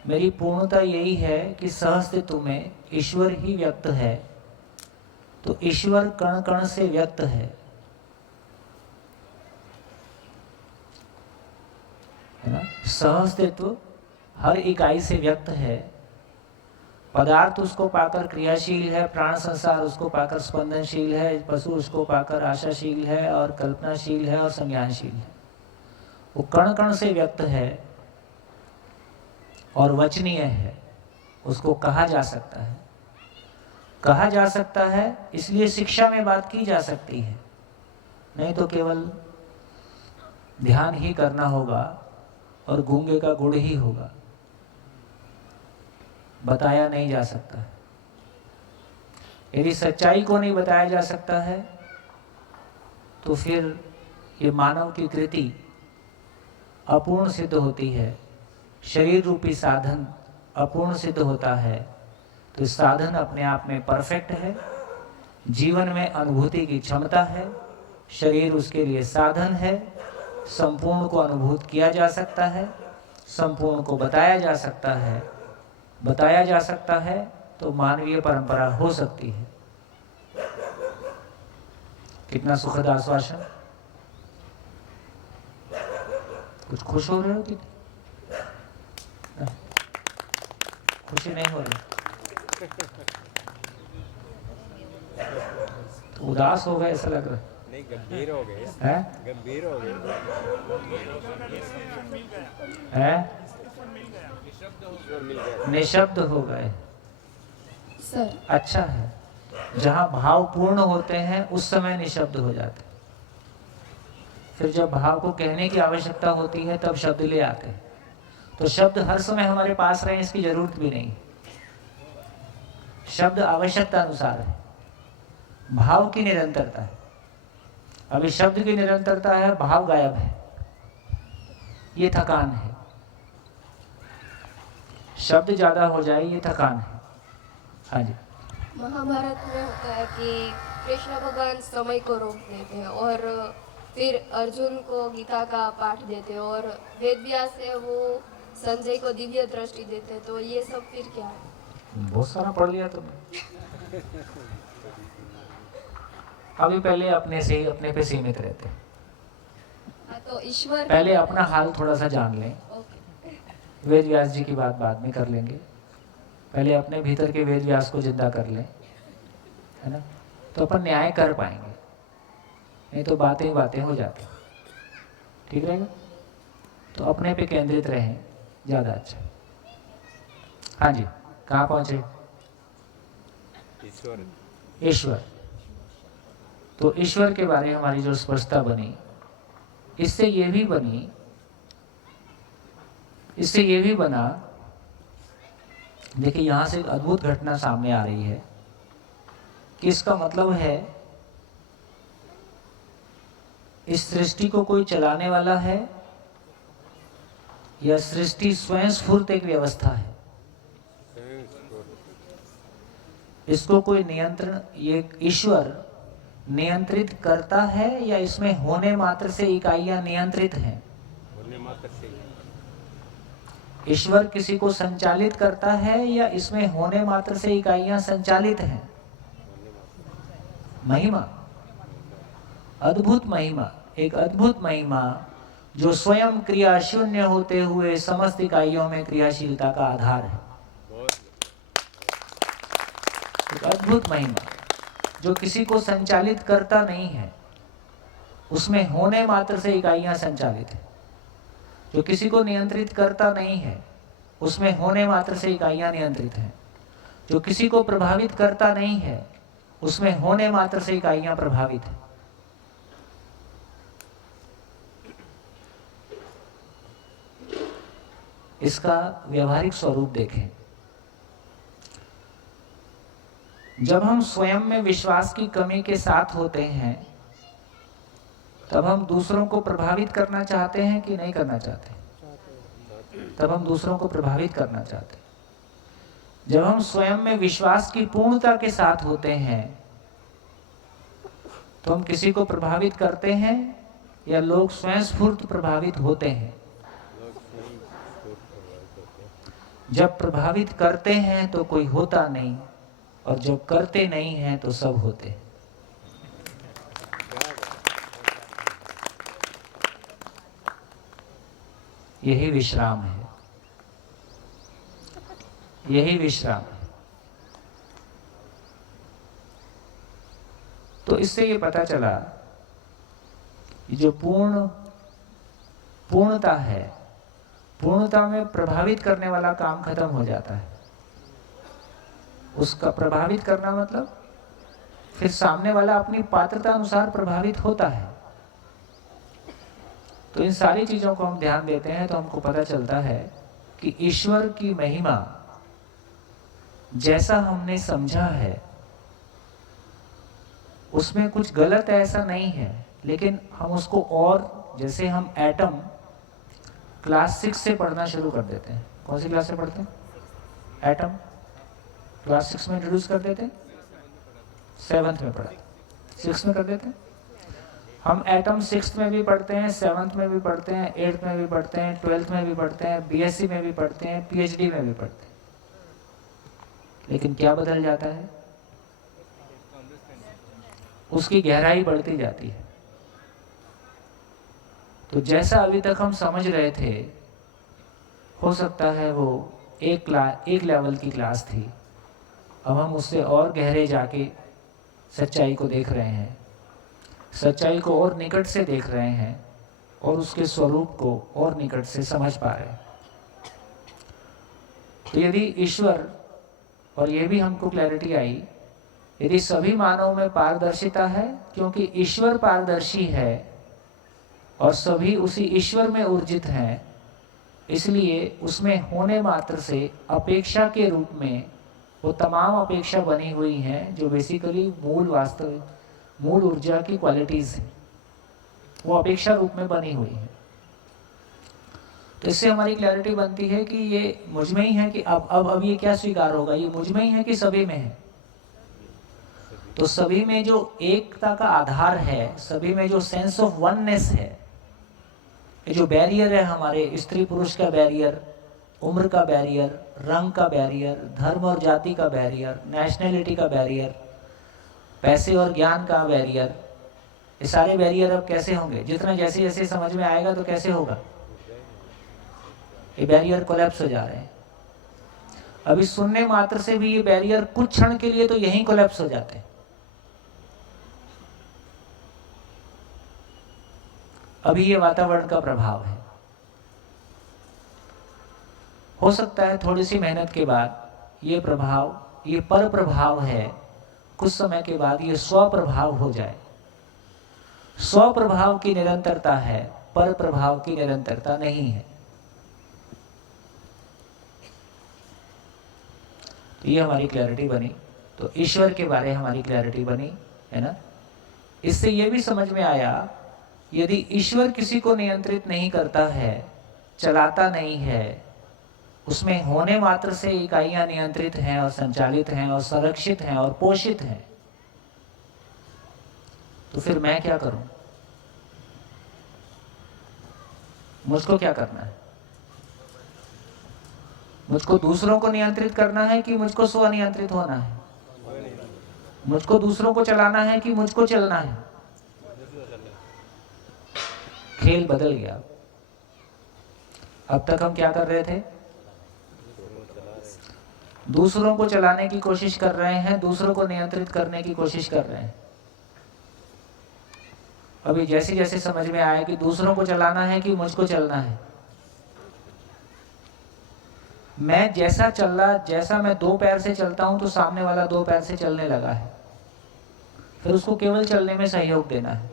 मेरी पूर्णता यही है कि सहअस्तित्व में ईश्वर ही व्यक्त है। तो ईश्वर कण कण से व्यक्त है ना? सहअस्तित्व हर इकाई से व्यक्त है। पदार्थ उसको पाकर क्रियाशील है, प्राण संसार उसको पाकर स्पंदनशील है, पशु उसको पाकर आशाशील है और कल्पनाशील है और संज्ञानशील है। वो कण कण से व्यक्त है और वचनीय है, उसको कहा जा सकता है। कहा जा सकता है इसलिए शिक्षा में बात की जा सकती है, नहीं तो केवल ध्यान ही करना होगा और गूंगे का गुड़ ही होगा, बताया नहीं जा सकता। यदि सच्चाई को नहीं बताया जा सकता है तो फिर ये मानव की कृति अपूर्ण सिद्ध होती है। शरीर रूपी साधन अपूर्ण सिद्ध होता है। तो इस साधन अपने आप में परफेक्ट है, जीवन में अनुभूति की क्षमता है, शरीर उसके लिए साधन है, संपूर्ण को अनुभूत किया जा सकता है, संपूर्ण को बताया जा सकता है। बताया जा सकता है तो मानवीय परंपरा हो सकती है। कितना सुखद आश्वासन। कुछ खुश हो रहे हो कि खुशी नहीं हो रही? तो उदास हो गए ऐसा लग रहा है। नहीं, गंभीर हो गए। हैं? गंभीर हो गए। हैं? निशब्द हो गए। सर अच्छा है, जहाँ भाव पूर्ण होते हैं उस समय निशब्द हो जाते हैं। फिर जब भाव को कहने की आवश्यकता होती है तब शब्द ले आते हैं। तो शब्द हर समय हमारे पास रहे इसकी जरूरत भी नहीं। शब्द आवश्यकता अनुसार है, भाव की निरंतरता है। अभी शब्द की निरंतरता है, भाव गायब है, ये थकान है। शब्द ज्यादा हो जाए ये थकान है। हाँ जी। महाभारत में होता है कि कृष्ण भगवान समय को रोक देते हैं और फिर अर्जुन को गीता का पाठ देते हैं और वेद व्यास है वो संजय को दिव्य दृष्टि देते हैं। तो ये सब फिर क्या है? बहुत सारा पढ़ लिया तुमने। अभी पहले अपने से ही अपने पे सीमित रहते। हाँ, तो ईश्वर पहले अपना हाल थोड़ा सा जान लें। ओके। वेद व्यास जी की बात बाद में कर लेंगे। पहले अपने भीतर के वेद व्यास को जिंदा कर लें, है ना? तो अपन न्याय कर पाएंगे, नहीं तो बातें ही बातें हो जाती। ठीक रहेगा? तो अपने पे केंद्रित रहें, ज़्यादा अच्छा। हाँ जी, कहाँ पहुँचे? ईश्वर। ईश्वर। तो ईश्वर के बारे में हमारी जो स्पष्टता बनी इससे ये भी बना, देखिए यहाँ से एक अद्भुत घटना सामने आ रही है कि इसका मतलब है इस सृष्टि को कोई चलाने वाला है या सृष्टि स्वयं स्फूर्त एक व्यवस्था है। इसको कोई नियंत्रण, ये ईश्वर नियंत्रित करता है या इसमें होने मात्र से इकाइयां नियंत्रित हैं? होने मात्र से ईश्वर किसी को संचालित करता है या इसमें होने मात्र से इकाइयां संचालित हैं? महिमा, अद्भुत महिमा, एक अद्भुत महिमा जो स्वयं क्रिया शून्य होते हुए समस्त इकाइयों में क्रियाशीलता का आधार है। एक अद्भुत महिमा जो किसी को संचालित करता नहीं है, उसमें होने मात्र से इकाइयां संचालित है। जो किसी को नियंत्रित करता नहीं है, उसमें होने मात्र से इकाइयां नियंत्रित हैं। जो किसी को प्रभावित करता नहीं है, उसमें होने मात्र से इकाइयां प्रभावित हैं। इसका व्यवहारिक स्वरूप देखें। जब हम स्वयं में विश्वास की कमी के साथ होते हैं, तब हम दूसरों को प्रभावित करना चाहते हैं कि नहीं करना चाहते? तब हम दूसरों को प्रभावित करना चाहते हैं। जब हम स्वयं में विश्वास की पूर्णता के साथ होते हैं, तो हम किसी को प्रभावित करते हैं या लोग स्वयं स्फूर्त प्रभावित होते हैं? जब प्रभावित करते हैं तो कोई होता नहीं, और जब करते नहीं हैं तो सब होते हैं। यही विश्राम है, यही विश्राम है। तो इससे ये पता चला कि जो पूर्णता है, पूर्णता में प्रभावित करने वाला काम खत्म हो जाता है। उसका प्रभावित करना मतलब फिर सामने वाला अपनी पात्रता अनुसार प्रभावित होता है। तो इन सारी चीजों को हम ध्यान देते हैं तो हमको पता चलता है कि ईश्वर की महिमा जैसा हमने समझा है उसमें कुछ गलत ऐसा नहीं है, लेकिन हम उसको और, जैसे हम एटम क्लास 6 से पढ़ना शुरू कर देते हैं। कौन सी क्लास से पढ़ते हैं? एटम क्लास 6 में इंट्रोड्यूस कर देते हैं, 7th में पढ़ा, 6 में कर देते हैं। हम एटम 6th में भी पढ़ते हैं, 7th में भी पढ़ते हैं, 8th में भी पढ़ते हैं, 12th में भी पढ़ते हैं, बीएससी में भी पढ़ते हैं, पीएचडी में भी पढ़ते हैं। लेकिन क्या बदल जाता है? उसकी गहराई बढ़ती जाती है। तो जैसा अभी तक हम समझ रहे थे, हो सकता है वो एक लेवल की क्लास थी। अब हम उससे और गहरे जाके सच्चाई को देख रहे हैं, सच्चाई को और निकट से देख रहे हैं और उसके स्वरूप को और निकट से समझ पा रहे हैं। तो यदि ईश्वर, और ये भी हमको क्लैरिटी आई, यदि सभी मानव में पारदर्शिता है, क्योंकि ईश्वर पारदर्शी है और सभी उसी ईश्वर में ऊर्जित हैं, इसलिए उसमें होने मात्र से अपेक्षा के रूप में वो तमाम अपेक्षा बनी हुई हैं जो बेसिकली मूल ऊर्जा की क्वालिटीज़ हैं, वो अपेक्षा रूप में बनी हुई हैं। तो इससे हमारी क्लैरिटी बनती है कि ये मुझ में ही है कि अब ये क्या स्वीकार होगा, ये मुझ में ही है कि सभी में है। तो सभी में जो एकता का आधार है, सभी में जो सेंस ऑफ वननेस है, ये जो बैरियर है हमारे, स्त्री पुरुष का बैरियर, उम्र का बैरियर, रंग का बैरियर, धर्म और जाति का बैरियर, नेशनैलिटी का बैरियर, पैसे और ज्ञान का बैरियर, ये सारे बैरियर अब कैसे होंगे? जितना जैसे जैसे समझ में आएगा तो कैसे होगा? ये बैरियर कोलैप्स हो जा रहे हैं। अभी सुनने मात्र से भी ये बैरियर कुछ क्षण के लिए तो यहीं कोलैप्स हो जाते हैं। अभी ये वातावरण का प्रभाव है। हो सकता है थोड़ी सी मेहनत के बाद ये प्रभाव, ये पर प्रभाव है, कुछ समय के बाद ये स्व प्रभाव हो जाए। स्व प्रभाव की निरंतरता है पर प्रभाव की निरंतरता नहीं है। तो ये हमारी क्लैरिटी बनी। तो ईश्वर के बारे हमारी क्लैरिटी बनी, है ना। इससे ये भी समझ में आया, यदि ईश्वर किसी को नियंत्रित नहीं करता है, चलाता नहीं है, उसमें होने मात्र से इकाइयां नियंत्रित हैं और संचालित हैं और संरक्षित हैं और पोषित हैं, तो फिर मैं क्या करूं? मुझको क्या करना है? मुझको दूसरों को नियंत्रित करना है कि मुझको स्वनियंत्रित होना है? मुझको दूसरों को चलाना है कि मुझको चलना है? खेल बदल गया। अब तक हम क्या कर रहे थे? दूसरों को चलाने की कोशिश कर रहे हैं, दूसरों को नियंत्रित करने की कोशिश कर रहे हैं। अभी जैसे जैसे समझ में आया कि दूसरों को चलाना है कि मुझको चलना है, मैं जैसा मैं 2 पैर से चलता हूं तो सामने वाला 2 पैर से चलने लगा है, फिर उसको केवल चलने में सहयोग देना है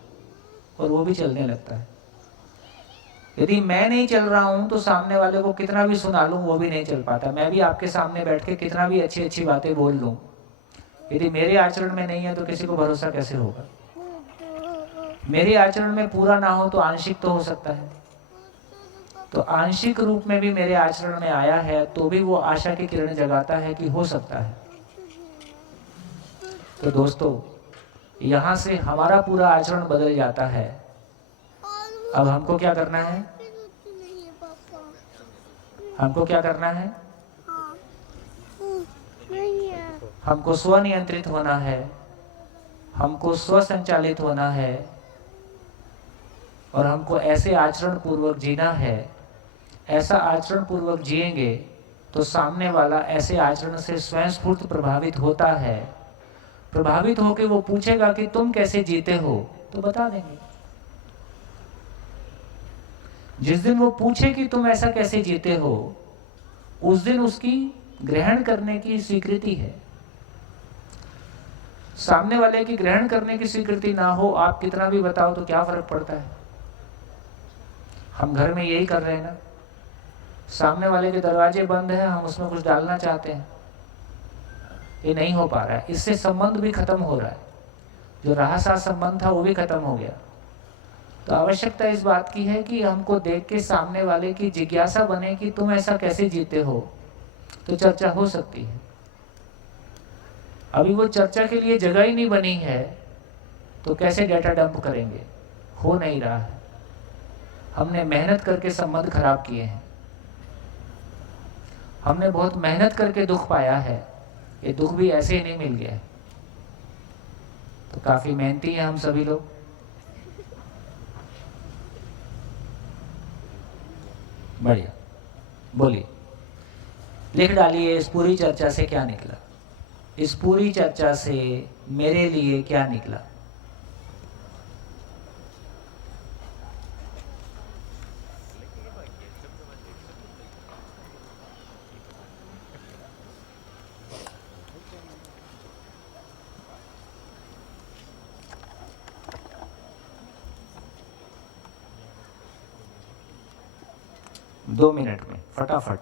और वो भी चलने लगता है। यदि मैं नहीं चल रहा हूं तो सामने वाले को कितना भी सुना लूं वो भी नहीं चल पाता। मैं भी आपके सामने बैठ के कितना भी अच्छी अच्छी बातें बोल लूं, यदि मेरे आचरण में नहीं है तो किसी को भरोसा कैसे होगा? मेरे आचरण में पूरा ना हो तो आंशिक तो हो सकता है। तो आंशिक रूप में भी मेरे आचरण में आया है तो भी वो आशा की किरण जगाता है कि हो सकता है। तो दोस्तों, यहां से हमारा पूरा आचरण बदल जाता है। अब हमको क्या करना है? हमको क्या करना है? हमको स्वनियंत्रित होना है, हमको स्वसंचालित होना है और हमको ऐसे आचरण पूर्वक जीना है। ऐसा आचरण पूर्वक जिएंगे तो सामने वाला ऐसे आचरण से स्वयं स्फूर्त प्रभावित होता है। प्रभावित होकर वो पूछेगा कि तुम कैसे जीते हो, तो बता देंगे। जिस दिन वो पूछे कि तुम ऐसा कैसे जीते हो, उस दिन उसकी ग्रहण करने की स्वीकृति है। सामने वाले की ग्रहण करने की स्वीकृति ना हो, आप कितना भी बताओ तो क्या फर्क पड़ता है? हम घर में यही कर रहे हैं ना। सामने वाले के दरवाजे बंद हैं, हम उसमें कुछ डालना चाहते हैं, ये नहीं हो पा रहा है। इससे संबंध भी खत्म हो रहा है। जो रहा सा संबंध था वो भी खत्म हो गया। तो आवश्यकता इस बात की है कि हमको देख के सामने वाले की जिज्ञासा बने कि तुम ऐसा कैसे जीते हो, तो चर्चा हो सकती है। अभी वो चर्चा के लिए जगह ही नहीं बनी है तो कैसे डेटा डंप करेंगे? हो नहीं रहा है। हमने मेहनत करके संबंध खराब किए हैं, हमने बहुत मेहनत करके दुख पाया है। ये दुख भी ऐसे ही नहीं मिल गया है। तो काफी मेहनती हैं हम सभी लोग। बढ़िया, बोलिए, लिख डालिए इस पूरी चर्चा से क्या निकला। इस पूरी चर्चा से मेरे लिए क्या निकला? दो मिनट में फटाफट।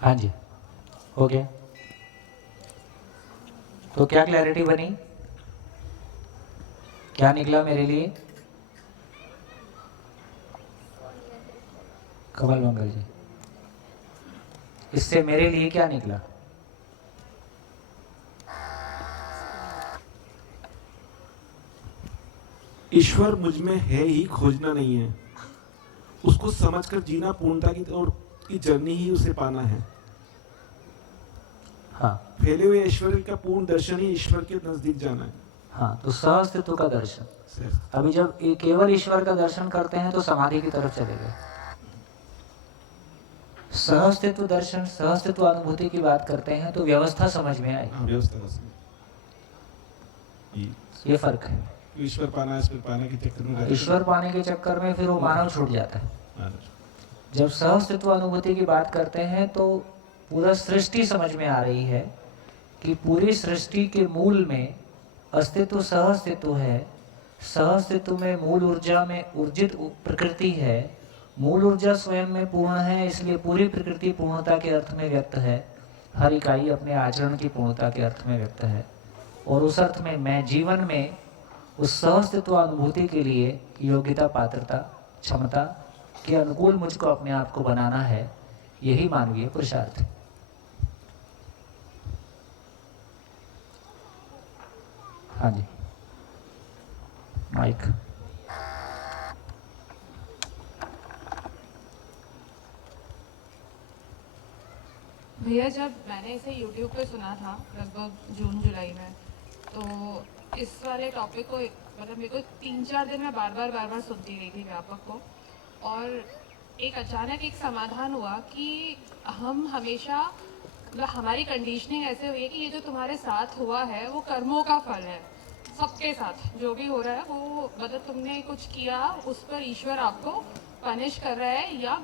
हाँ जी, हो गया। तो क्या क्लैरिटी बनी, क्या निकला मेरे लिए? कमल मंगल जी, इससे मेरे लिए क्या निकला? ईश्वर मुझ में है ही, खोजना नहीं है, उसको समझकर जीना पूर्णता की और की जर्नी ही उसे पाना है। हाँ फैले हुए ईश्वर का पूर्ण दर्शन ही ईश्वर के नजदीक जाना है। हाँ, तो सहअस्तित्व का दर्शन। अभी जब केवल ईश्वर का दर्शन करते हैं तो समाधि की तरफ चले गए। सहअस्तित्व दर्शन, सहअस्तित्व अनुभूति की बात करते हैं तो व्यवस्था समझ में आई। व्यवस्था ये फर्क है। ईश्वर पाना के चक्कर में ईश्वर पाने के चक्कर में फिर वो मानव छूट जाता है। जब सहअस्तित्व अनुभूति की बात करते हैं तो पूरा सृष्टि समझ में आ रही है कि पूरी सृष्टि के मूल में अस्तित्व सहअस्तित्व है। सहअस्तित्व में मूल ऊर्जा में ऊर्जित प्रकृति है। मूल ऊर्जा स्वयं में पूर्ण है, इसलिए पूरी प्रकृति पूर्णता के अर्थ में व्यक्त है। हर इकाई अपने आचरण की पूर्णता के अर्थ में व्यक्त है। और उस अर्थ में मैं जीवन में उस सहअस्तित्व अनुभूति के लिए योग्यता, पात्रता, क्षमता के अनुकूल मुझको अपने आप को बनाना है। यही मानवीय पुरुषार्थ है। हाँ जी, माइक। भैया, जब मैंने इसे YouTube पे सुना था लगभग जून जुलाई में, तो इस वाले टॉपिक को मतलब मेरे को 3-4 दिन में बार बार सुनती रही थी व्यापक को। और एक अचानक एक समाधान हुआ कि हम हमेशा मतलब हमारी कंडीशनिंग ऐसे हुई है कि ये जो तुम्हारे साथ हुआ है वो कर्मों का फल है। सबके साथ जो भी हो रहा है वो मतलब तुमने कुछ किया, उस पर ईश्वर आपको पनिश कर रहा है या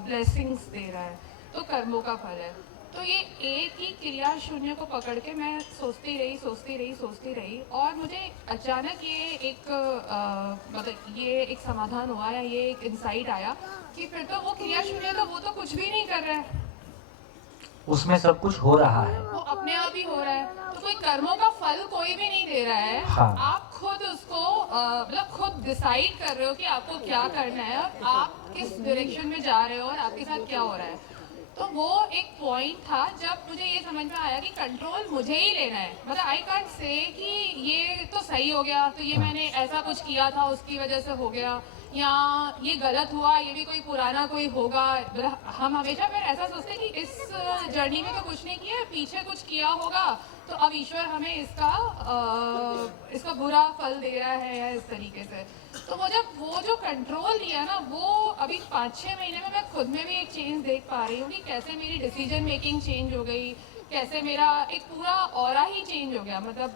ब्लेसिंग्स दे रहा है, तो कर्मों का फल है। तो ये एक ही क्रिया शून्य को पकड़ के मैं सोचती रही और मुझे अचानक ये एक मतलब ये एक समाधान हुआ या ये एक इंसाइट आया कि फिर तो वो क्रिया शून्य तो वो तो कुछ भी नहीं कर रहा है, उसमें सब कुछ हो रहा है, वो अपने आप ही हो रहा है। तो कोई कर्मों का फल कोई भी नहीं दे रहा है। हाँ। आप खुद उसको मतलब खुद डिसाइड कर रहे हो कि आपको क्या करना है और आप किस डायरेक्शन में जा रहे हो और आपके साथ क्या हो रहा है। तो वो एक पॉइंट था जब मुझे ये समझ में आया कि कंट्रोल मुझे ही लेना है। मतलब आई कांट से कि ये तो सही हो गया, तो ये मैंने ऐसा कुछ किया था उसकी वजह से हो गया, या ये गलत हुआ, ये भी कोई पुराना कोई होगा। हम हमेशा फिर ऐसा सोचते हैं कि इस जर्नी में तो कुछ नहीं किया, पीछे कुछ किया होगा, तो अब ईश्वर हमें इसका बुरा फल दे रहा है या इस तरीके से। तो वो जो कंट्रोल लिया ना, वो अभी 5-6 महीने में मैं खुद में भी एक चेंज देख पा रही हूँ कि कैसे मेरी डिसीजन मेकिंग चेंज हो गई, कैसे मेरा एक पूरा ऑरा ही चेंज हो गया। मतलब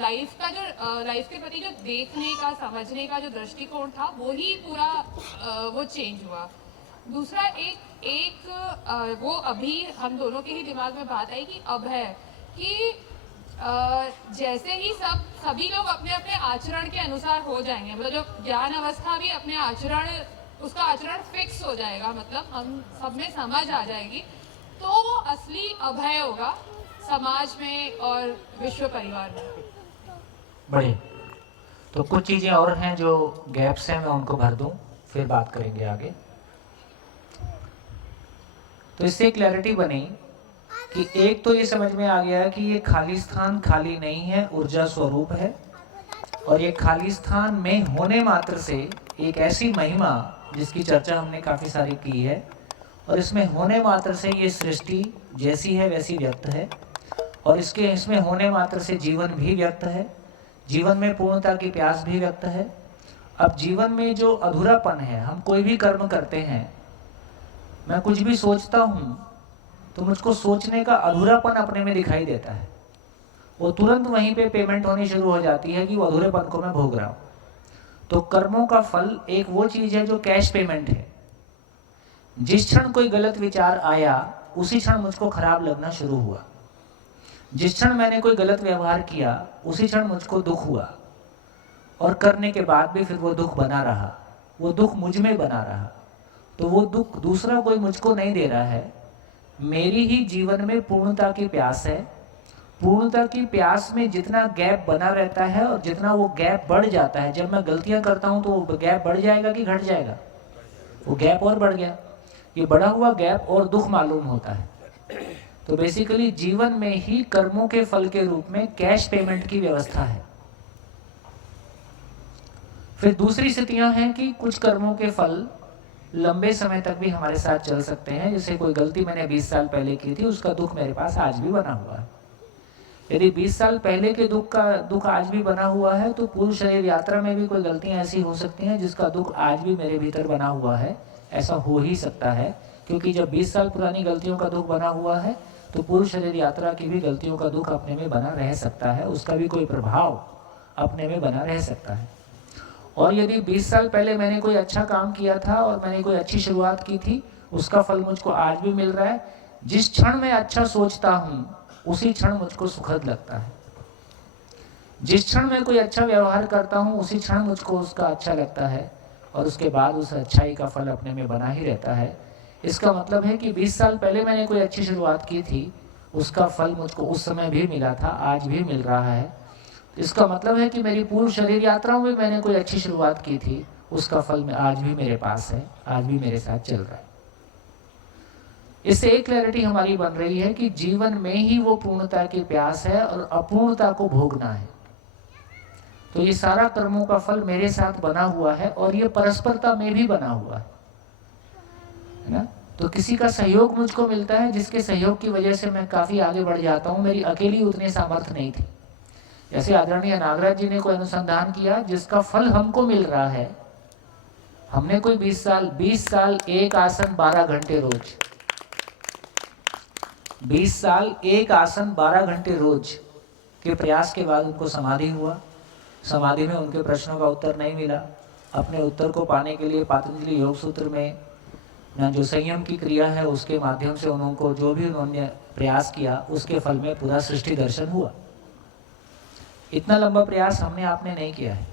लाइफ के प्रति जो देखने का, समझने का जो दृष्टिकोण था वो ही पूरा वो चेंज हुआ। दूसरा एक वो अभी हम दोनों के ही दिमाग में बात आई कि अब है कि जैसे ही सभी लोग अपने अपने आचरण के अनुसार हो जाएंगे, मतलब जो ज्ञान अवस्था भी अपने उसका आचरण फिक्स हो जाएगा, मतलब हम सब में समझ आ जाएगी, तो वो असली अभय होगा समाज में और विश्व परिवार में। बढ़िया। तो कुछ चीज़ें और हैं जो गैप्स हैं, मैं उनको भर दूं, फिर बात करेंगे आगे। तो इससे क्लैरिटी बनी कि एक तो ये समझ में आ गया कि ये खाली स्थान खाली नहीं है, ऊर्जा स्वरूप है। और ये खाली स्थान में होने मात्र से एक ऐसी महिमा जिसकी चर्चा हमने काफ़ी सारी की है, और इसमें होने मात्र से ये सृष्टि जैसी है वैसी व्यक्त है, और इसमें होने मात्र से जीवन भी व्यक्त है, जीवन में पूर्णता की प्यास भी व्यक्त है। अब जीवन में जो अधूरापन है, हम कोई भी कर्म करते हैं, मैं कुछ भी सोचता हूँ तो मुझको सोचने का अधूरापन अपने में दिखाई देता है, वो तुरंत वहीं पे पेमेंट होनी शुरू हो जाती है कि वो अधूरेपन को मैं भोग रहा हूँ। तो कर्मों का फल एक वो चीज़ है जो कैश पेमेंट है। जिस क्षण कोई गलत विचार आया उसी क्षण मुझको खराब लगना शुरू हुआ, जिस क्षण मैंने कोई गलत व्यवहार किया उसी क्षण मुझको दुख हुआ, और करने के बाद भी फिर वो दुख बना रहा, वो दुख मुझ में बना रहा। तो वो दुख दूसरा कोई मुझको नहीं दे रहा है, मेरी ही जीवन में पूर्णता की प्यास है। पूर्णता की प्यास में जितना गैप बना रहता है और जितना वो गैप बढ़ जाता है, जब मैं गलतियां करता हूं तो वो गैप बढ़ जाएगा कि घट जाएगा? वो गैप और बढ़ गया। ये बढ़ा हुआ गैप और दुख मालूम होता है। तो बेसिकली जीवन में ही कर्मों के फल के रूप में कैश पेमेंट की व्यवस्था है। फिर दूसरी स्थितियां हैं कि कुछ कर्मों के फल लंबे समय तक भी हमारे साथ चल सकते हैं। जैसे कोई गलती मैंने 20 साल पहले की थी, उसका दुख मेरे पास आज भी बना हुआ है। यदि 20 साल पहले के दुख आज भी बना हुआ है, तो पूर्व शरीर यात्रा में भी कोई गलतियां ऐसी हो सकती हैं जिसका दुख आज भी मेरे भीतर बना हुआ है। ऐसा हो ही सकता है, क्योंकि जब 20 साल पुरानी गलतियों का दुख बना हुआ है तो पूर्व शरीर यात्रा की भी गलतियों का दुख अपने में बना रह सकता है, उसका भी कोई प्रभाव अपने में बना रह सकता है। और यदि 20 साल पहले मैंने कोई अच्छा काम किया था और मैंने कोई अच्छी शुरुआत की थी, उसका फल मुझको आज भी मिल रहा है। जिस क्षण मैं अच्छा सोचता हूँ उसी क्षण मुझको सुखद लगता है। जिस क्षण मैं कोई अच्छा व्यवहार करता हूँ उसी क्षण मुझको उसका अच्छा लगता है, और उसके बाद उस अच्छाई का फल अपने में बना ही रहता है। इसका मतलब है कि 20 साल पहले मैंने कोई अच्छी शुरुआत की थी, उसका फल मुझको उस समय भी मिला था, आज भी मिल रहा है। इसका मतलब है कि मेरी पूर्व शरीर यात्राओं में मैंने कोई अच्छी शुरुआत की थी, उसका फल में आज भी मेरे पास है, आज भी मेरे साथ चल रहा है। इससे एक क्लैरिटी हमारी बन रही है कि जीवन में ही वो पूर्णता की प्यास है और अपूर्णता को भोगना है। तो ये सारा कर्मों का फल मेरे साथ बना हुआ है और ये परस्परता में भी बना हुआ है ना। तो किसी का सहयोग मुझको मिलता है, जिसके सहयोग की वजह से मैं काफी आगे बढ़ जाता हूँ। मेरी अकेली उतनी सामर्थ्य नहीं थी। जैसे आदरणीय नागराज जी ने कोई अनुसंधान किया जिसका फल हमको मिल रहा है। हमने कोई 20 साल एक आसन 12 घंटे रोज, 20 साल एक आसन 12 घंटे रोज के प्रयास के बाद उनको समाधि हुआ। समाधि में उनके प्रश्नों का उत्तर नहीं मिला। अपने उत्तर को पाने के लिए पातंजलि योग सूत्र में जो संयम की क्रिया है उसके माध्यम से उनको जो भी उन्होंने प्रयास किया उसके फल में पूरा सृष्टि दर्शन हुआ। इतना लंबा प्रयास हमने आपने नहीं किया है।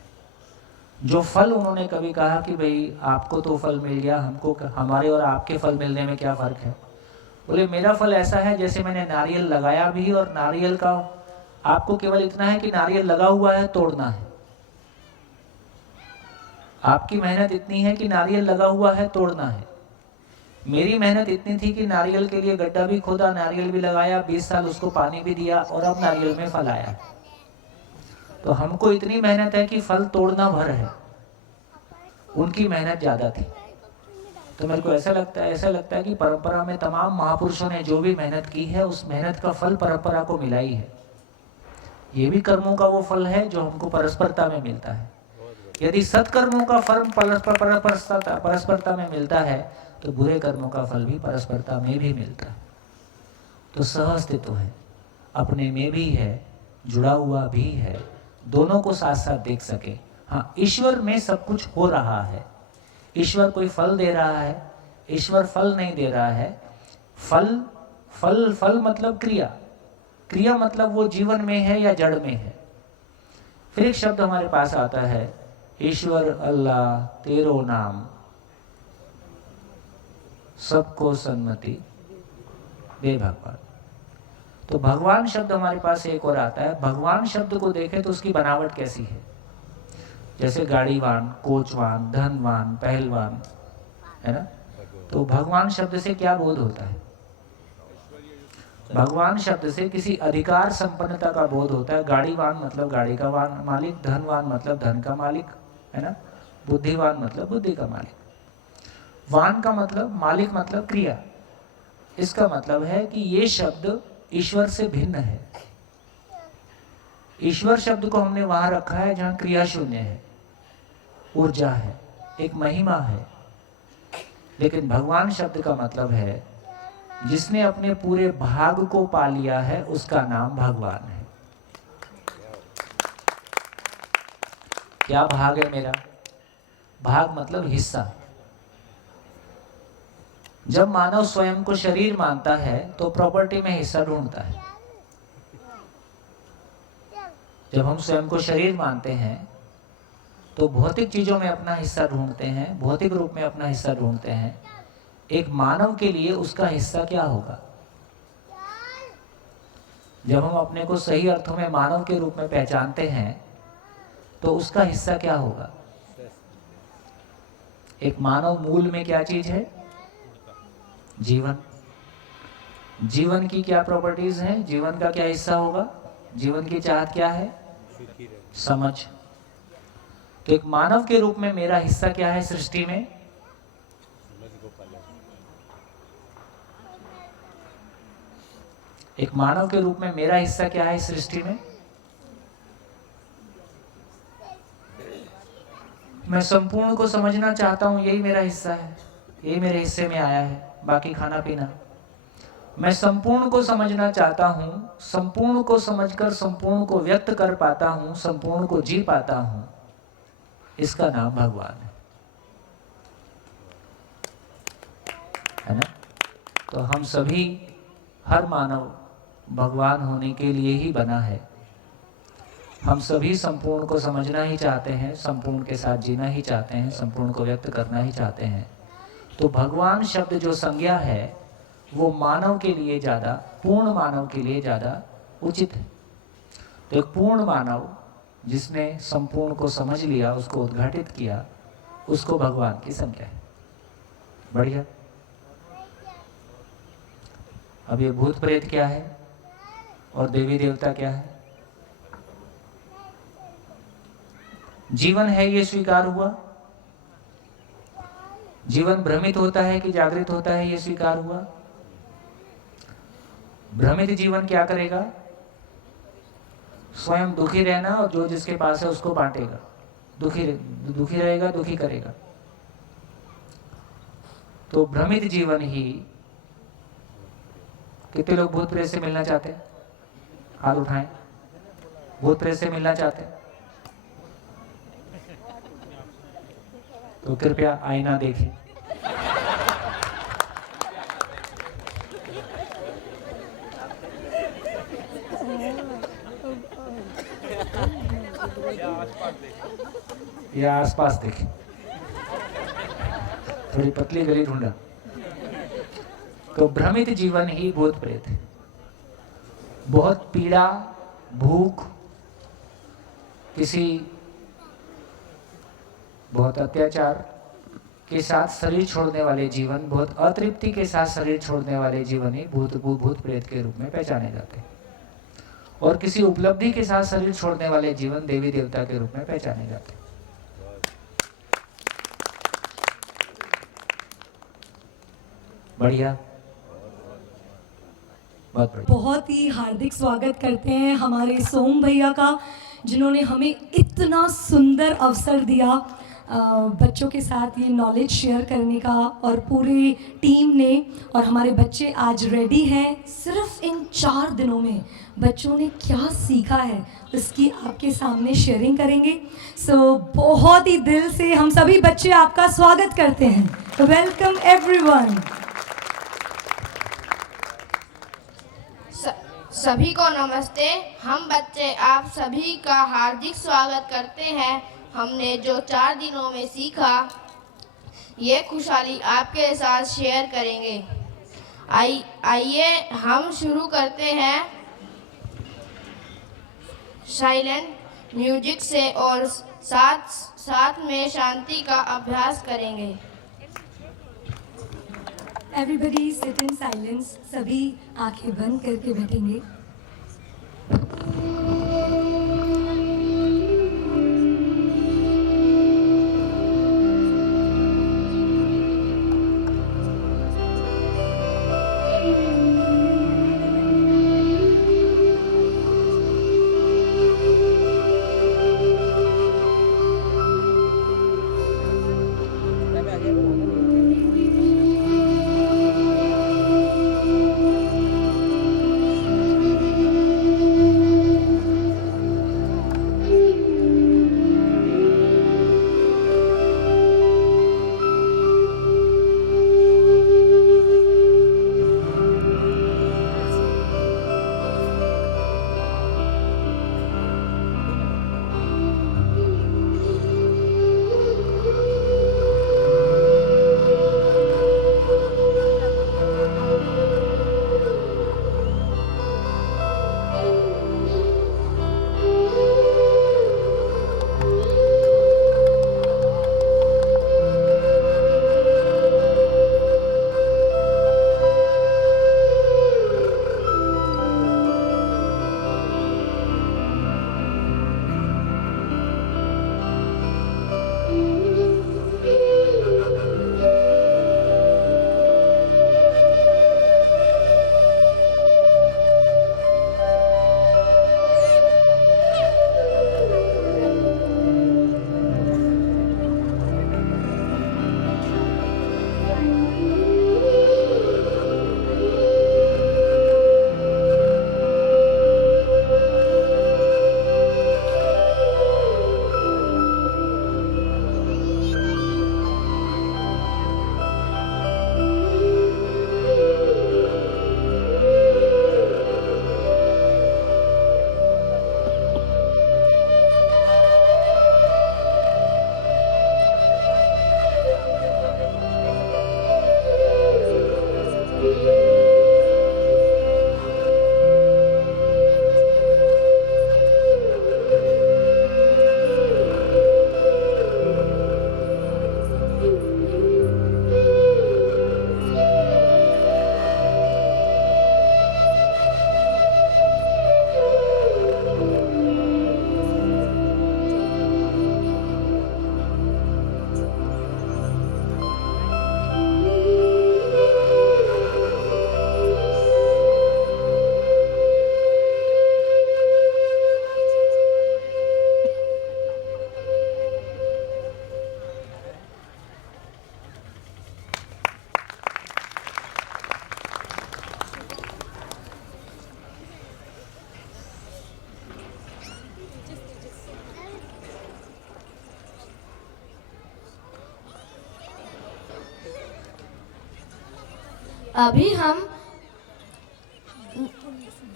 जो फल उन्होंने कभी कहा कि भाई आपको तो फल मिल गया, हमको हमारे और आपके फल मिलने में क्या फ़र्क है। बोले मेरा फल ऐसा है जैसे मैंने नारियल लगाया भी, और नारियल का आपको केवल इतना है कि नारियल लगा हुआ है, तोड़ना है। आपकी मेहनत इतनी है कि नारियल लगा हुआ है, तोड़ना है। मेरी मेहनत इतनी थी कि नारियल के लिए गड्ढा भी खोदा, नारियल भी लगाया, 20 साल उसको पानी भी दिया, और अब नारियल में फल आया। तो हमको इतनी मेहनत है कि फल तोड़ना भर है, उनकी मेहनत ज्यादा थी। तो मेरे को ऐसा लगता है कि परंपरा में तमाम महापुरुषों ने जो भी मेहनत की है उस मेहनत का फल परंपरा को मिला ही है। ये भी कर्मों का वो फल है जो हमको परस्परता में मिलता है। यदि सत्कर्मों का फल परस्परता में मिलता है तो बुरे कर्मों का फल भी परस्परता में भी मिलता है। तो सहअस्तित्व है, अपने में भी है, जुड़ा हुआ भी है, दोनों को साथ साथ देख सके। हाँ, ईश्वर में सब कुछ हो रहा है। ईश्वर कोई फल दे रहा है, ईश्वर फल नहीं दे रहा है। फल मतलब क्रिया मतलब वो जीवन में है या जड़ में है। फिर एक शब्द हमारे पास आता है, ईश्वर अल्लाह तेरो नाम सबको सन्मति दे भगवान। तो भगवान शब्द हमारे पास एक और आता है। भगवान शब्द को देखें तो उसकी बनावट कैसी है। जैसे गाड़ीवान, कोचवान, धनवान, पहलवान, है ना। तो भगवान शब्द से क्या बोध होता है? भगवान शब्द से किसी अधिकार संपन्नता का बोध होता है। गाड़ीवान मतलब गाड़ी का मालिक, धनवान मतलब धन का मालिक, है ना। बुद्धिवान मतलब बुद्धि का मालिक। वान का मतलब मालिक मतलब क्रिया। इसका मतलब है कि ये शब्द ईश्वर से भिन्न है। ईश्वर शब्द को हमने वहां रखा है जहां क्रिया शून्य है, ऊर्जा है, एक महिमा है। लेकिन भगवान शब्द का मतलब है जिसने अपने पूरे भाग को पा लिया है, उसका नाम भगवान है। क्या भाग है मेरा? भाग मतलब हिस्सा। जब मानव स्वयं को शरीर मानता है तो प्रॉपर्टी में हिस्सा ढूंढता है। जब हम स्वयं को शरीर मानते हैं तो भौतिक चीजों में अपना हिस्सा ढूंढते हैं, भौतिक रूप में अपना हिस्सा ढूंढते हैं। एक मानव के लिए उसका हिस्सा क्या होगा? जब हम अपने को सही अर्थों में मानव के रूप में पहचानते हैं तो उसका हिस्सा क्या होगा? एक मानव मूल में क्या चीज है? जीवन। जीवन की क्या प्रॉपर्टीज हैं? जीवन का क्या हिस्सा होगा? जीवन की चाहत क्या है? समझ। तो एक मानव के रूप में मेरा हिस्सा क्या है सृष्टि में? एक मानव के रूप में मेरा हिस्सा क्या है सृष्टि में? मैं संपूर्ण को समझना चाहता हूं, यही मेरा हिस्सा है, यही मेरे हिस्से में आया है, बाकी खाना पीना। मैं संपूर्ण को समझना चाहता हूं, संपूर्ण को समझकर संपूर्ण को व्यक्त कर पाता हूं, संपूर्ण को जी पाता हूं, इसका नाम भगवान है ना? तो हम सभी, हर मानव भगवान होने के लिए ही बना है। हम सभी संपूर्ण को समझना ही चाहते हैं, संपूर्ण के साथ जीना ही चाहते हैं, संपूर्ण को व्यक्त करना ही चाहते हैं। तो भगवान शब्द जो संज्ञा है वो मानव के लिए ज़्यादा, पूर्ण मानव के लिए ज़्यादा उचित है। तो एक पूर्ण मानव जिसने संपूर्ण को समझ लिया, उसको उद्घाटित किया, उसको भगवान की संज्ञा है। बढ़िया। अब ये भूत प्रेत क्या है और देवी देवता क्या है? जीवन है, ये स्वीकार हुआ। जीवन भ्रमित होता है कि जागृत होता है, ये स्वीकार हुआ। भ्रमित जीवन क्या करेगा? स्वयं दुखी रहना और जो जिसके पास है उसको बांटेगा। दुखी रहेगा, दुखी करेगा। तो भ्रमित जीवन ही। कितने लोग भूत प्रेत से मिलना चाहते हैं? हाथ उठाएं। भूत प्रेत से मिलना चाहते हैं तो कृपया आईना देखें। या आसपास देखें, थोड़ी पतली गली ढूंढा। तो भ्रमित जीवन ही भूत प्रेत है। बहुत पीड़ा, भूख, किसी बहुत अत्याचार के साथ शरीर छोड़ने वाले जीवन, बहुत अतृप्ति के साथ शरीर छोड़ने वाले जीवन ही भूत प्रेत के रूप में पहचाने जाते हैं। और किसी उपलब्धि के साथ शरीर छोड़ने वाले जीवन देवी देवता के रूप में पहचाने जाते हैं। बढ़िया, बहुत बढ़िया। बहुत ही हार्दिक स्वागत करते हैं हमारे सोम भैया का, जिन्होंने हमें इतना सुंदर अवसर दिया बच्चों के साथ ये नॉलेज शेयर करने का, और पूरी टीम ने। और हमारे बच्चे आज रेडी हैं। सिर्फ इन 4 दिनों में बच्चों ने क्या सीखा है उसकी आपके सामने शेयरिंग करेंगे। सो बहुत ही दिल से हम सभी बच्चे आपका स्वागत करते हैं। Welcome everyone. सभी को नमस्ते। हम बच्चे आप सभी का हार्दिक स्वागत करते हैं। हमने जो 4 दिनों में सीखा, ये खुशहाली आपके साथ शेयर करेंगे। आइए हम शुरू करते हैं साइलेंट म्यूजिक से, और साथ में शांति का अभ्यास करेंगे। Everybody sit in silence. सभी आंखें बंद करके बैठेंगे। अभी हम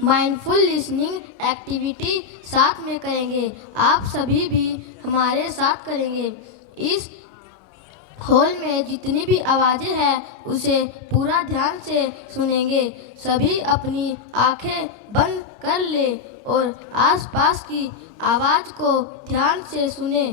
माइंडफुल लिसनिंग एक्टिविटी साथ में करेंगे। आप सभी भी हमारे साथ करेंगे। इस हॉल में जितनी भी आवाज़ें हैं उसे पूरा ध्यान से सुनेंगे। सभी अपनी आंखें बंद कर ले और आसपास की आवाज़ को ध्यान से सुने।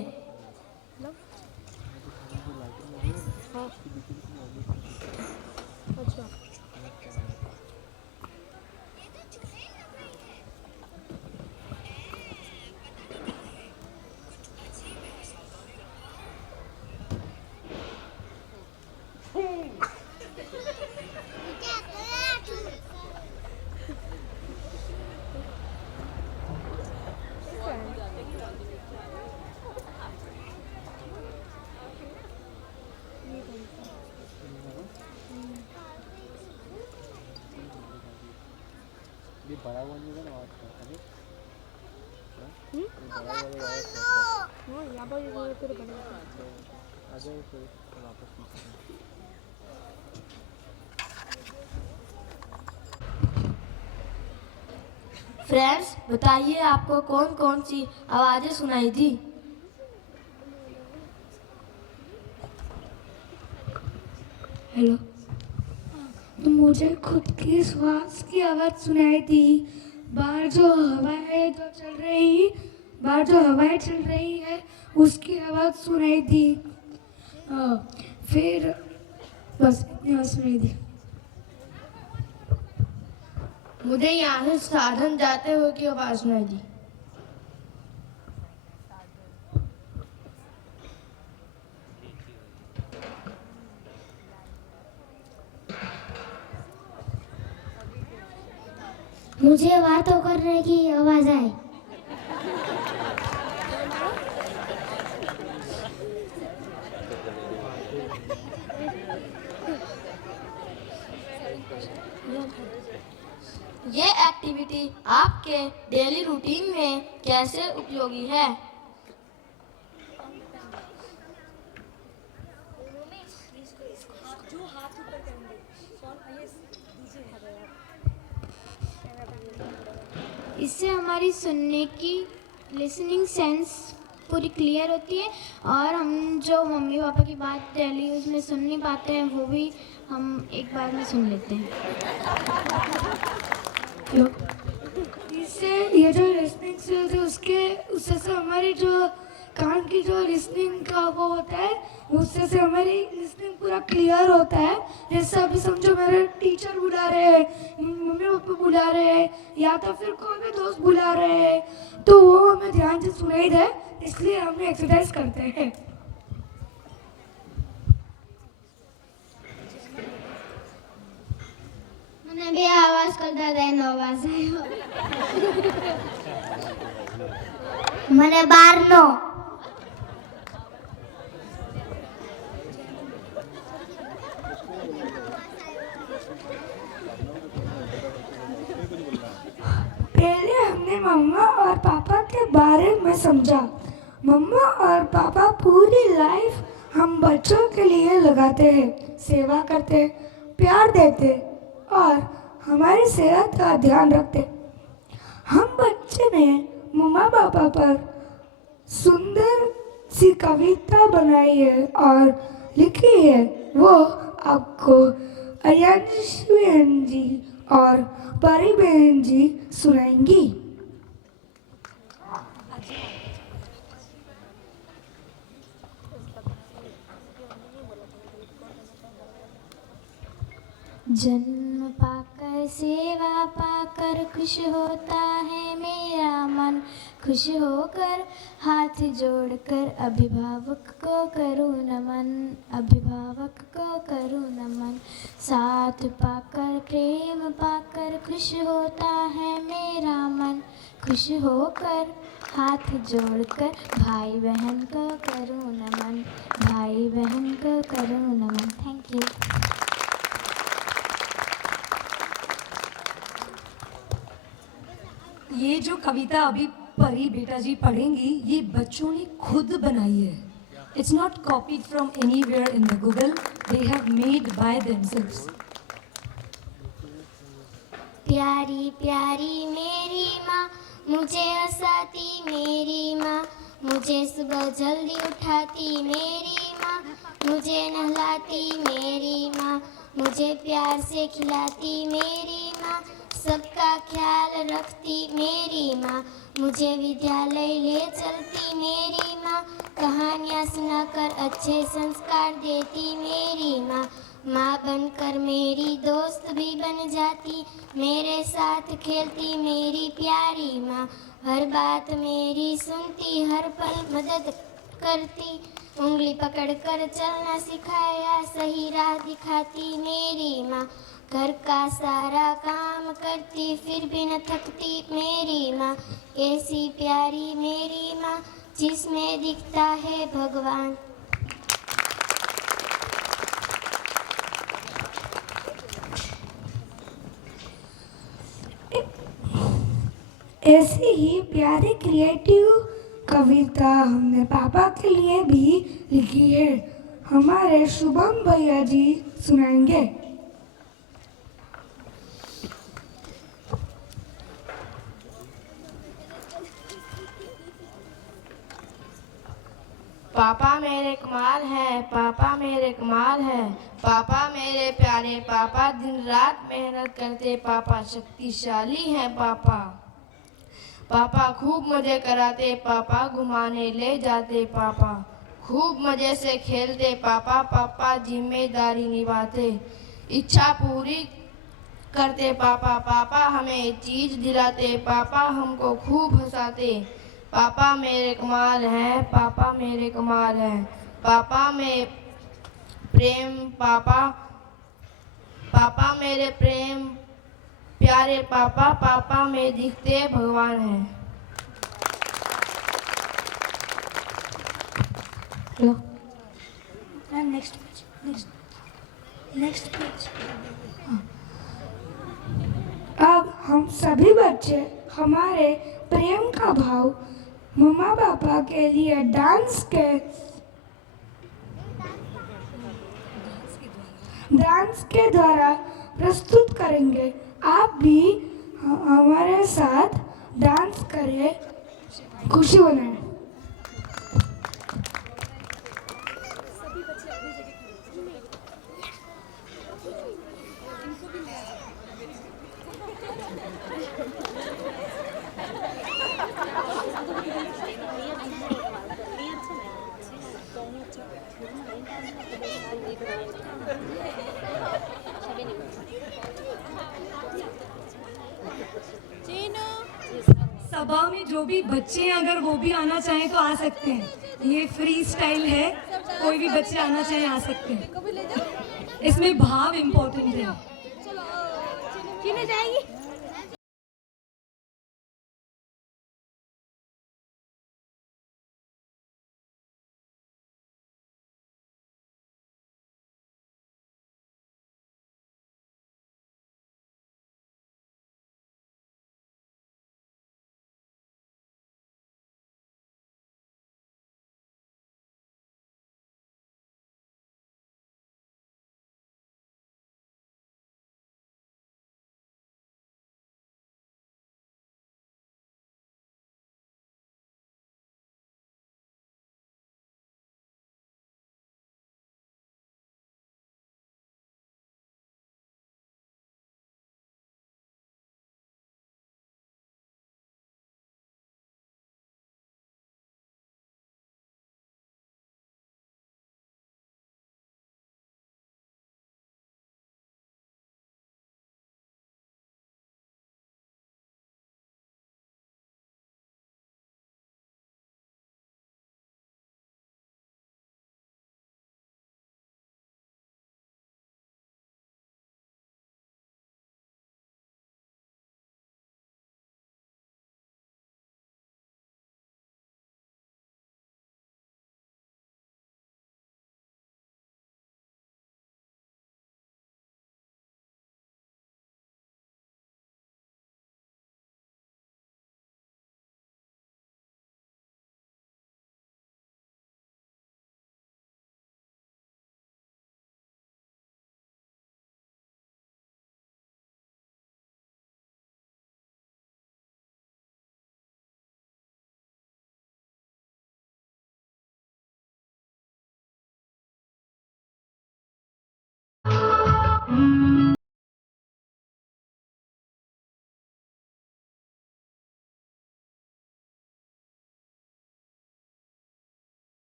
ये बड़ा हुआ नहीं है ना आवाज का अभी बड़ा हुआ यहाँ पर ये तेरे बने आ जाए फिर वापस फ्रेंड्स, बताइए आपको कौन कौन सी आवाज़ें सुनाई दी? हेलो। तो मुझे खुद की श्वास की आवाज़ सुनाई दी। बाहर जो हवाएं जो चल रही बाहर जो हवाएं चल रही है उसकी आवाज़ सुनाई दी। फिर बस इतनी आवाज़ सुनाई दी। मुझे यहाँ से साधन जाते हुए की आवाज़ सुनाई दी। मुझे बातों करने की आवाज़ आई। ये एक्टिविटी आपके डेली रूटीन में कैसे उपयोगी है? इससे हमारी सुनने की लिसनिंग सेंस पूरी क्लियर होती है और हम जो मम्मी पापा की बात डेली उसमें सुन नहीं पाते हैं वो भी हम एक बार में सुन लेते हैं। इससे ये जो लिसनिंग स्किल्स है उससे से हमारी जो कान की जो लिसनिंग का वो होता है उससे से हमारी लिसनिंग पूरा क्लियर होता है। जैसे अभी समझो मेरे टीचर बुला रहे हैं, मम्मी पापा बुला रहे हैं या तो फिर कोई भी दोस्त बुला रहे हैं तो वो हमें ध्यान से सुनाई दे, इसलिए हम एक्सरसाइज करते हैं। मैंने भी आवाज़ कर दादा नो आवाज़ आयो मैंने बार नो पहले हमने मम्मा और पापा के बारे में समझा। मम्मा और पापा पूरी लाइफ हम बच्चों के लिए लगाते हैं, सेवा करते, प्यार देते और हमारी सेहत का ध्यान रखते। हम बच्चे ने मम्मा पापा पर सुंदर सी कविता बनाई है और लिखी है, वो आपको अयंशी जी और परी बहन जी सुनाएंगी। जन्म पाकर सेवा पाकर खुश होता है मेरा मन, खुश होकर हाथ जोड़कर अभिभावक को करूँ नमन, अभिभावक को करूँ नमन। साथ पाकर प्रेम पाकर खुश होता है मेरा मन, खुश होकर हाथ जोड़कर भाई बहन को करूँ नमन, भाई बहन को करूँ नमन। Thank you. ये जो कविता अभी परी बेटा जी पढ़ेंगी ये बच्चों ने खुद बनाई है। It's not copied from anywhere in the Google, they have made by themselves. प्यारी प्यारी मेरी माँ, मुझे हंसाती मेरी माँ, मुझे सुबह जल्दी उठाती मेरी माँ, मुझे नहलाती मेरी माँ, मुझे प्यार से खिलाती मेरी माँ, सबका ख्याल रखती मेरी माँ, मुझे विद्यालय ले चलती मेरी माँ, कहानियाँ सुनाकर अच्छे संस्कार देती मेरी माँ, माँ बनकर मेरी दोस्त भी बन जाती, मेरे साथ खेलती मेरी प्यारी माँ, हर बात मेरी सुनती, हर पल मदद करती, उंगली पकड़कर चलना सिखाया, सही राह दिखाती मेरी माँ, घर का सारा काम करती फिर भी न थकती मेरी माँ, ऐसी प्यारी मेरी माँ जिसमें दिखता है भगवान। ऐसी ही प्यारी क्रिएटिव कविता हमने पापा के लिए भी लिखी है। हमारे शुभम भैया जी सुनाएंगे। पापा मेरे कमाल है, पापा मेरे कमाल है, पापा मेरे प्यारे पापा, दिन रात मेहनत करते पापा, शक्तिशाली हैं पापा। पापा खूब मजे कराते पापा, घुमाने ले जाते पापा, खूब मजे से खेलते पापा, पापा जिम्मेदारी निभाते, इच्छा पूरी करते पापा, पापा हमें चीज दिलाते पापा, हमको खूब हंसाते, पापा मेरे कमाल हैं, पापा मेरे कमाल हैं, पापा में प्रेम पापा, पापा मेरे प्रेम प्यारे पापा, पापा में दिखते भगवान हैं। Next page. अब हम सभी बच्चे हमारे प्रेम का भाव मम्मा पापा के लिए डांस के द्वारा प्रस्तुत करेंगे। आप भी हमारे साथ डांस करें, खुशी मनाएं। सभा में जो भी बच्चे हैं अगर वो भी आना चाहें तो आ सकते हैं। ये फ्री स्टाइल है, कोई भी बच्चे आना चाहें आ सकते हैं। इसमें भाव इम्पोर्टेंट है।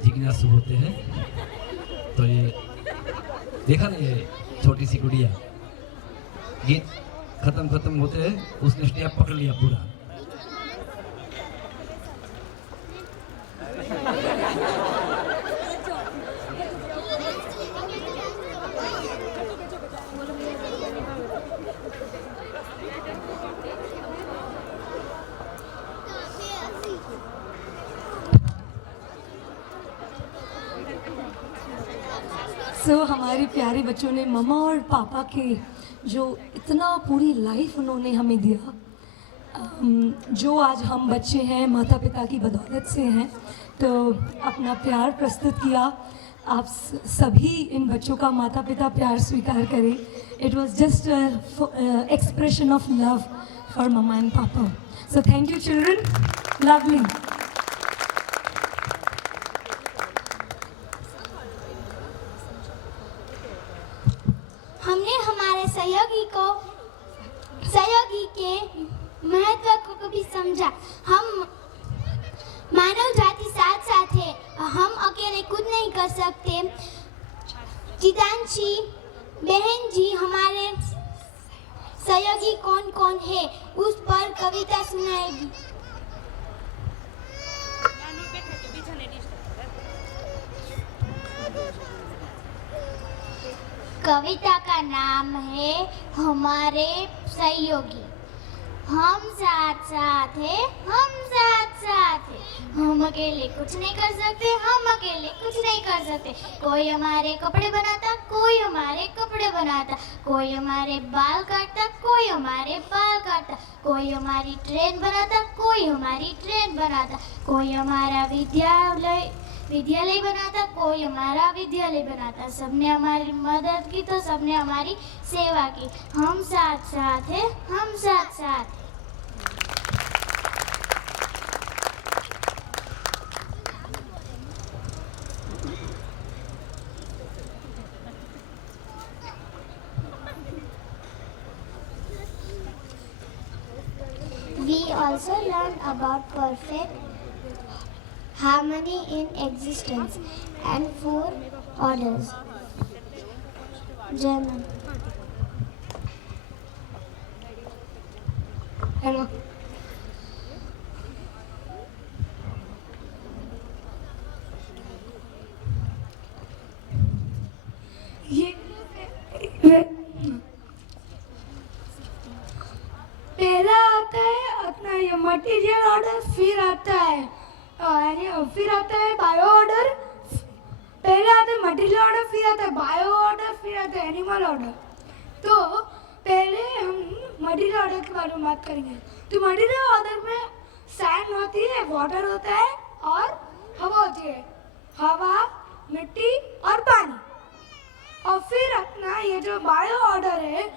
जिज्ञासु होते हैं। तो ये देखा ना, ये छोटी सी गुड़िया, गीत खत्म होते हैं उसने स्टेप पकड़ लिया पूरा। हमारे प्यारे बच्चों ने मम्मा और पापा के जो इतना पूरी लाइफ उन्होंने हमें दिया, जो आज हम बच्चे हैं माता पिता की बदौलत से हैं, तो अपना प्यार प्रस्तुत किया। आप सभी इन बच्चों का माता पिता प्यार स्वीकार करें। It was just expression of love for mamma and papa. So thank you children, lovely. हमने हमारे सहयोगी के महत्व को भी समझा। हम मानव जाति साथ साथ है, हम अकेले कुछ नहीं कर सकते। चितांशी बहन जी हमारे सहयोगी कौन कौन है उस पर कविता सुनाएगी। कविता का नाम है हमारे सहयोगी। हम साथ साथ है, हम साथ साथ है। हम अकेले कुछ नहीं कर सकते, हम अकेले कुछ नहीं कर सकते। कोई हमारे कपड़े बनाता, कोई हमारे कपड़े बनाता, कोई हमारे बाल काटता, कोई हमारे बाल काटता, कोई हमारी ट्रेन बनाता, कोई हमारी ट्रेन बनाता, कोई हमारा विद्यालय बनाता, कोई हमारा विद्यालय बनाता। सबने हमारी मदद की तो सबने हमारी सेवा की। हम साथ साथ है, हम साथ साथ है। We also learn about perfect harmony in existence and 4 orders. German. Hello. पहला आता है अपना ये मटेरियल ऑर्डर, फिर आता है बायो ऑर्डर। पहले आता है मटेरियल ऑर्डर, फिर आता है बायो ऑर्डर, फिर आता है एनिमल ऑर्डर। तो पहले हम मटेरियल ऑर्डर के बारे में बात करेंगे। तो मटेरियल ऑर्डर में सैंड होती है, वाटर होता है और हवा होती है। हवा, मिट्टी और पानी। और फिर अपना ये जो बायो ऑर्डर है,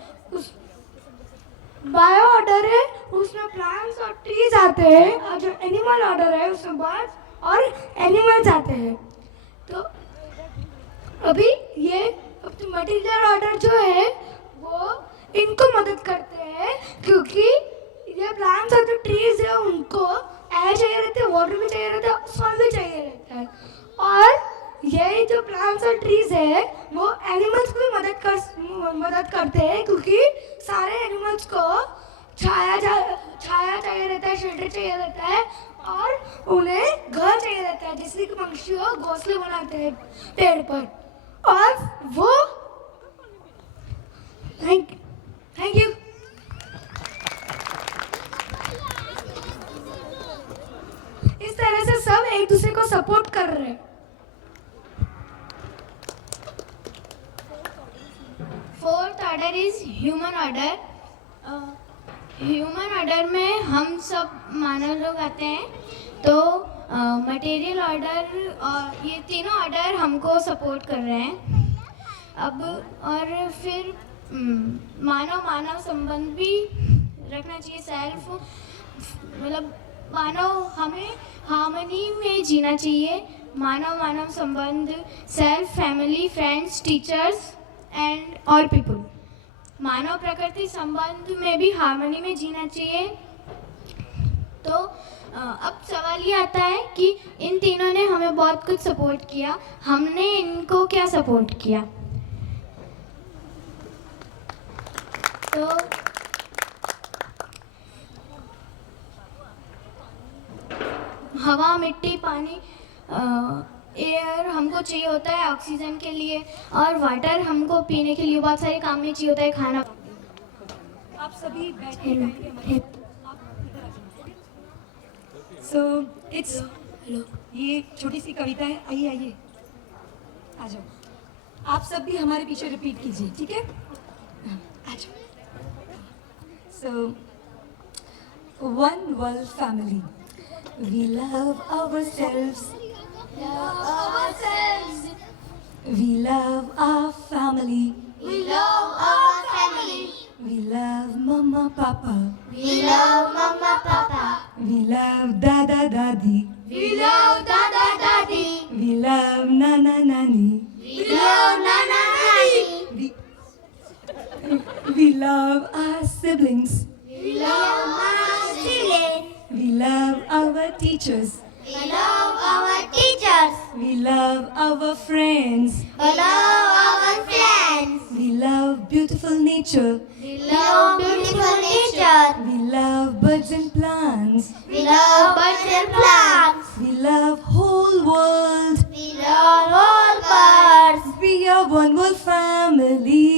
उसमें प्लांट्स और ट्रीज आते हैं। और जो एनिमल ऑर्डर है उसमें बर्ड्स और एनिमल्स आते हैं। तो अभी ये मटेरियल ऑर्डर जो है वो इनको मदद करते हैं, क्योंकि ये प्लांट्स और जो ट्रीज है उनको एयर चाहिए रहता है, वाटर भी चाहिए रहता है, सॉइल भी चाहिए रहता है। और ये जो प्लांट्स और ट्रीज है वो एनिमल्स को भी मदद करते हैं, क्योंकि सारे एनिमल्स को छाया चाहिए रहता है, शेल्टर चाहिए रहता है और उन्हें घर चाहिए रहता है, जिससे कि पक्षी घोंसले बनाते हैं पेड़ पर। और वो थैंक यू। इस तरह से सब एक दूसरे को सपोर्ट कर रहे हैं। Fourth order is human order. Human order में हम सब मानव लोग आते हैं। तो मटेरियल ऑर्डर और ये तीनों ऑर्डर हमको सपोर्ट कर रहे हैं। अब और फिर मानव संबंध भी रखना चाहिए। सेल्फ मतलब हमें हार्मनी में जीना चाहिए। मानव संबंध, self, family, friends, teachers and all people. मानव प्रकृति संबंध में भी हार्मनी में जीना चाहिए। तो तो अब सवाल ये आता है कि इन तीनों ने हमें बहुत कुछ सपोर्ट किया, हमने इनको क्या सपोर्ट किया। तो हवा, मिट्टी, पानी, एयर हमको चाहिए होता है ऑक्सीजन के लिए, और वाटर हमको पीने के लिए, बहुत सारे काम में चाहिए होता है, खाना। आप सभी बैठे सो इट्स ये छोटी सी कविता है। आइए आइए आ जाओ, आप सब भी हमारे पीछे रिपीट कीजिए, ठीक है? आ जाओ। So one world family, we love ourselves, we love our family, We love our family. we love mama papa, We love mama papa. we love dada dadi, We love dada dadi. we love nana nani, We love nana nani. we love our siblings, We love our siblings. we love our teachers, We love our teachers. we love our friends, We love our friends. we love beautiful nature, We love beautiful nature. we love birds and plants, We love birds and plants. we love whole world, We love all birds. we are one world family,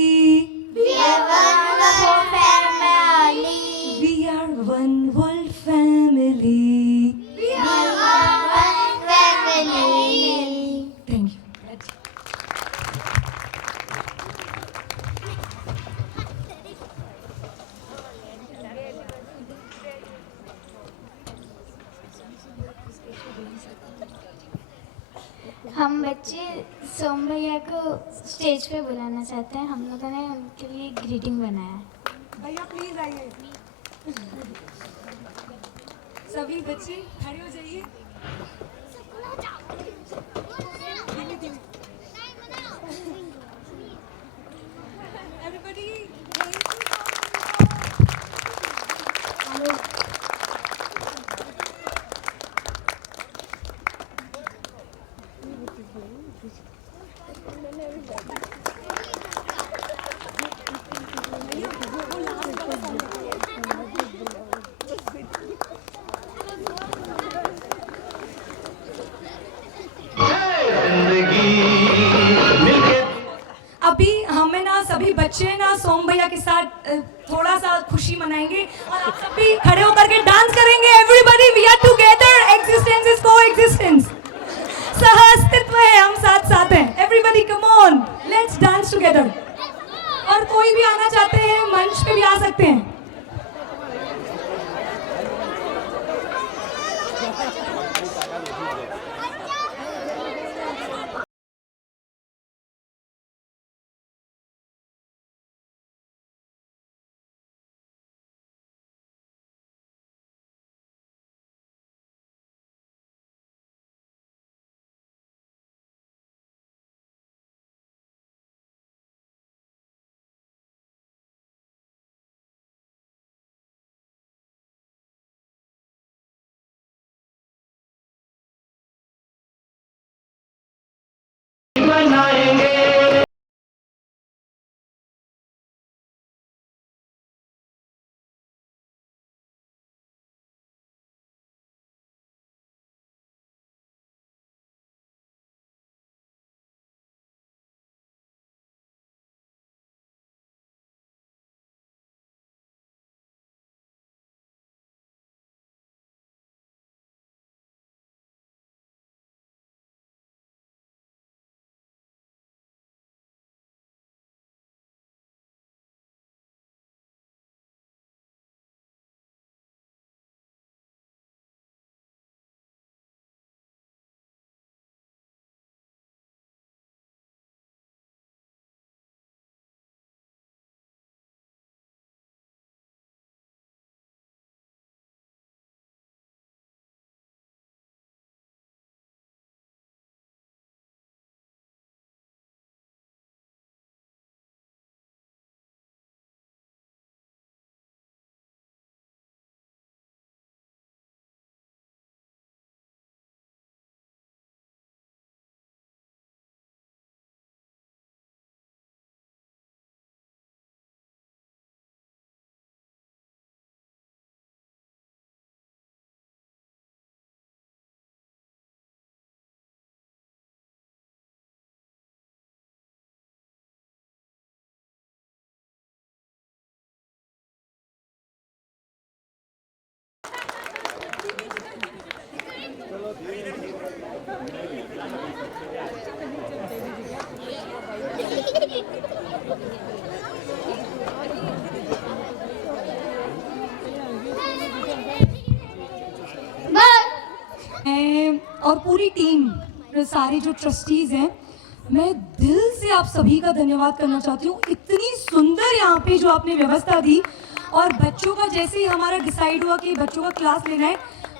We are one whole family. we are one world family. We are one family. Thank you. हम बच्चे सोम भैया को stage पे बुलाना चाहते हैं। हम लोगों ने उनके लिए ग्रीटिंग बनाया है। भैया प्लीज आइए। सभी बच्चे खड़े हो जाइए। Everybody, अभी हमें ना सभी बच्चे ना सोम भैया के साथ थोड़ा सा खुशी मनाएंगे और आप सभी खड़े होकर के डांस करेंगे। Everybody, we are together, existence is coexistence, सह अस्तित्व है, हम साथ साथ हैं। Everybody come on, let's dance together. और कोई भी आना चाहते हैं मंच पे भी आ सकते हैं। और पूरी टीम, सारे जो ट्रस्टीज़ हैं, मैं दिल से आप सभी का धन्यवाद करना चाहती हूँ। इतनी सुंदर यहाँ पे जो आपने व्यवस्था दी, और बच्चों का जैसे ही हमारा डिसाइड हुआ कि बच्चों का क्लास लेना है,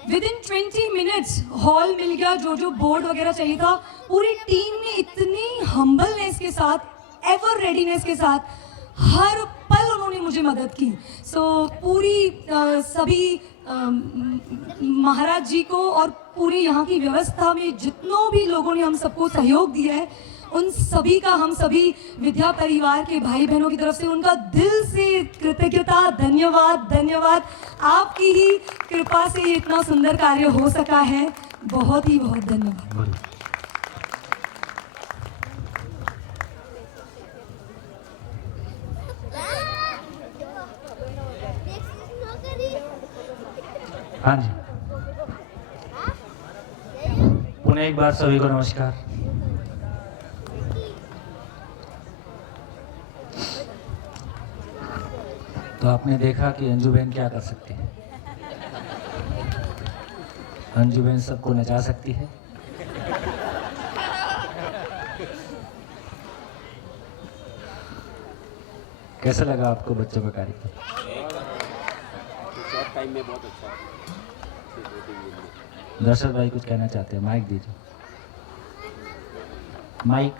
विदिन 20 मिनट्स हॉल मिल गया, जो बोर्ड वगैरह चाहिए था। पूरी टीम ने इतनी हम्बलनेस के साथ, एवर रेडीनेस के साथ हर पल उन्होंने मुझे मदद की। पूरी सभी महाराज जी को और पूरी यहाँ की व्यवस्था में जितनों भी लोगों ने हम सबको सहयोग दिया है, उन सभी का हम सभी विद्या परिवार के भाई बहनों की तरफ से उनका दिल से कृतज्ञता, धन्यवाद। आपकी ही कृपा से ये इतना सुंदर कार्य हो सका है। बहुत ही बहुत धन्यवाद। हाँ जी, पुनः एक बार सभी को नमस्कार। तो आपने देखा कि अंजू बहन क्या कर सकती है। अंजू बहन सबको नचा सकती है। कैसा लगा आपको बच्चों का कार्यक्रम? टाइम में बहुत अच्छा। दर्शक भाई कुछ कहना चाहते हैं, माइक दीजिए। माइक।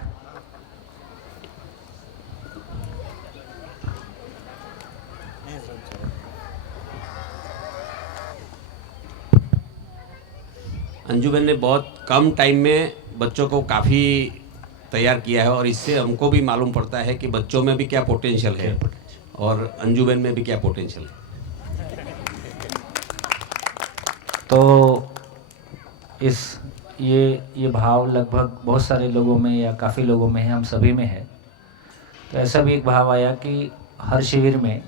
अंजू बहन ने बहुत कम टाइम में बच्चों को काफ़ी तैयार किया है, और इससे हमको भी मालूम पड़ता है कि बच्चों में भी क्या पोटेंशियल है और अंजू बहन में भी क्या पोटेंशियल है। तो ये भाव लगभग बहुत सारे लोगों में या काफ़ी लोगों में है, हम सभी में है। तो ऐसा भी एक भाव आया कि हर शिविर में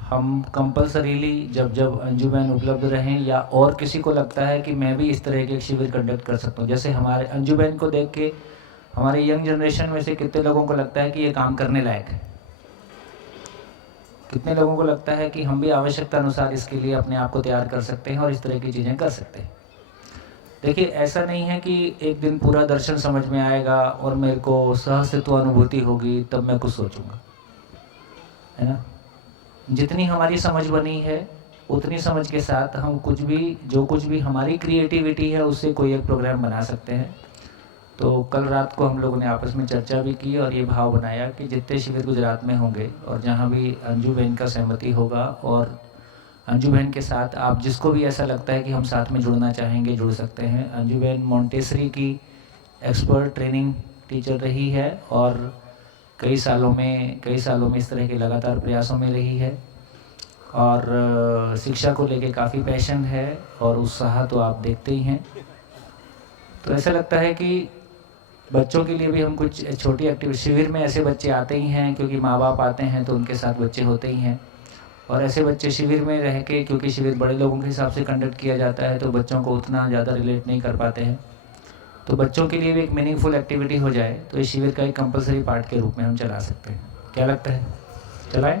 हम कंपल्सरीली जब अंजू बहन उपलब्ध रहें, या और किसी को लगता है कि मैं भी इस तरह के एक शिविर कंडक्ट कर सकता हूँ। जैसे हमारे अंजू बहन को देख के हमारे यंग जनरेशन में से कितने लोगों को लगता है कि ये काम करने लायक है, कितने लोगों को लगता है कि हम भी आवश्यकता अनुसार इसके लिए अपने आप को तैयार कर सकते हैं और इस तरह की चीज़ें कर सकते हैं। देखिए, ऐसा नहीं है कि एक दिन पूरा दर्शन समझ में आएगा और मेरे को सहस्तित्व अनुभूति होगी तब मैं कुछ सोचूंगा, है ना। जितनी हमारी समझ बनी है उतनी समझ के साथ हम जो कुछ भी हमारी क्रिएटिविटी है उससे कोई एक प्रोग्राम बना सकते हैं। तो कल रात को हम लोगों ने आपस में चर्चा भी की और ये भाव बनाया कि जितने शिविर गुजरात में होंगे और जहाँ भी अंजू बहन का सहमति होगा और अंजू बहन के साथ आप जिसको भी ऐसा लगता है कि हम साथ में जुड़ना चाहेंगे जुड़ सकते हैं। अंजू बहन मोंटेसरी की एक्सपर्ट ट्रेनिंग टीचर रही है और कई सालों में इस तरह के लगातार प्रयासों में रही है और शिक्षा को लेके काफ़ी पैशन है और उत्साह तो आप देखते ही हैं। तो ऐसा लगता है कि बच्चों के लिए भी हम कुछ छोटी एक्टिविटी, शिविर में ऐसे बच्चे आते ही हैं क्योंकि माँ बाप आते हैं तो उनके साथ बच्चे होते ही हैं, और ऐसे बच्चे शिविर में रह के, क्योंकि शिविर बड़े लोगों के हिसाब से कंडक्ट किया जाता है तो बच्चों को उतना ज़्यादा रिलेट नहीं कर पाते हैं। तो बच्चों के लिए भी एक मीनिंगफुल एक्टिविटी हो जाए तो इस शिविर का एक कंपलसरी पार्ट के रूप में हम चला सकते हैं। क्या लगता है, चलाएं?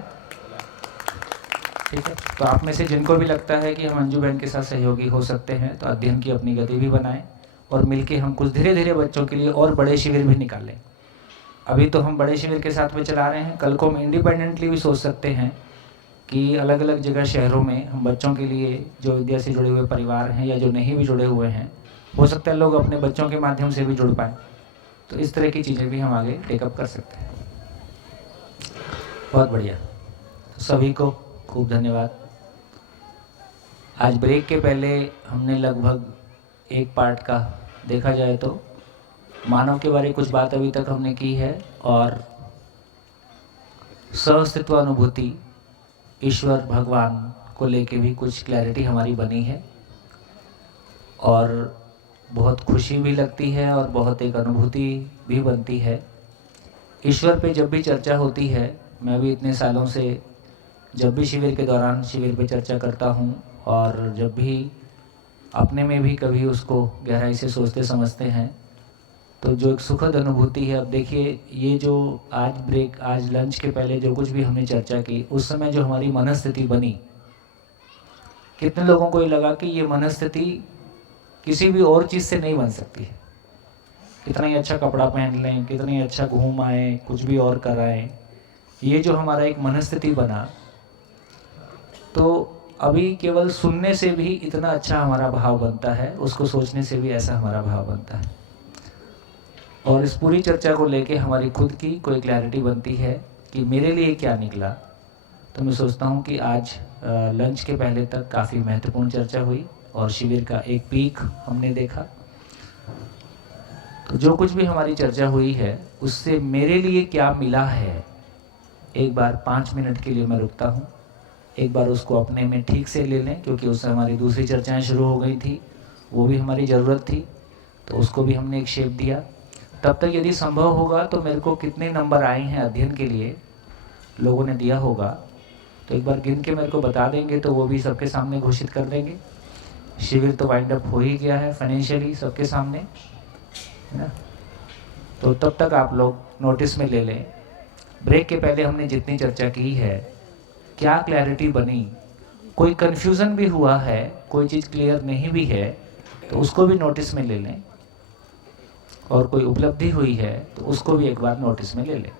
ठीक है। तो आप में से जिनको भी लगता है कि हम अंजू बहन के साथ सहयोगी हो सकते हैं तो अध्ययन की अपनी गति भी बनाएं और मिलके हम कुछ धीरे धीरे बच्चों के लिए और बड़े शिविर भी निकालें। अभी तो हम बड़े शिविर के साथ में चला रहे हैं, कल को हम इंडिपेंडेंटली भी सोच सकते हैं कि अलग अलग जगह शहरों में हम बच्चों के लिए जो विद्या से जुड़े हुए परिवार हैं या जो नहीं भी जुड़े हुए हैं, हो सकता है लोग अपने बच्चों के माध्यम से भी जुड़ पाएँ। तो इस तरह की चीज़ें भी हम आगे टेकअप कर सकते हैं। बहुत बढ़िया, सभी को खूब धन्यवाद। आज ब्रेक के पहले हमने लगभग एक पार्ट का देखा जाए तो मानव के बारे में कुछ बात अभी तक हमने की है और सहअस्तित्व अनुभूति, ईश्वर भगवान को लेके भी कुछ क्लैरिटी हमारी बनी है और बहुत खुशी भी लगती है और बहुत एक अनुभूति भी बनती है। ईश्वर पे जब भी चर्चा होती है, मैं भी इतने सालों से जब भी शिविर के दौरान शिविर पे चर्चा करता हूँ और जब भी अपने में भी कभी उसको गहराई से सोचते समझते हैं तो जो एक सुखद अनुभूति है। अब देखिए, ये जो आज लंच के पहले जो कुछ भी हमने चर्चा की, उस समय जो हमारी मनस्थिति बनी, कितने लोगों को ये लगा कि ये मनस्थिति किसी भी और चीज़ से नहीं बन सकती है। कितना ही अच्छा कपड़ा पहन लें, कितना ही अच्छा घूम आए, कुछ भी और कराएं, ये जो हमारा एक मनस्थिति बना, तो अभी केवल सुनने से भी इतना अच्छा हमारा भाव बनता है, उसको सोचने से भी ऐसा हमारा भाव बनता है। और इस पूरी चर्चा को लेके हमारी खुद की कोई क्लैरिटी बनती है कि मेरे लिए क्या निकला। तो मैं सोचता हूँ कि आज लंच के पहले तक काफ़ी महत्वपूर्ण चर्चा हुई और शिविर का एक पीक हमने देखा। तो जो कुछ भी हमारी चर्चा हुई है उससे मेरे लिए क्या मिला है, एक बार 5 मिनट के लिए मैं रुकता हूँ, एक बार उसको अपने में ठीक से ले लें, क्योंकि उससे हमारी दूसरी चर्चाएं शुरू हो गई थी, वो भी हमारी ज़रूरत थी, तो उसको भी हमने एक शेप दिया। तब तक यदि संभव होगा तो मेरे को कितने नंबर आए हैं अध्ययन के लिए लोगों ने दिया होगा, तो एक बार गिन के मेरे को बता देंगे तो वो भी सबके सामने घोषित कर देंगे। शिविर तो वाइंड अप हो ही गया है फाइनेंशियली सबके सामने, है ना। तो तब तक आप लोग नोटिस में ले लें। ब्रेक के पहले हमने जितनी चर्चा की है, क्या क्लैरिटी बनी, कोई कन्फ्यूज़न भी हुआ है, कोई चीज़ क्लियर नहीं भी है तो उसको भी नोटिस में ले लें, और कोई उपलब्धि हुई है तो उसको भी एक बार नोटिस में ले लें।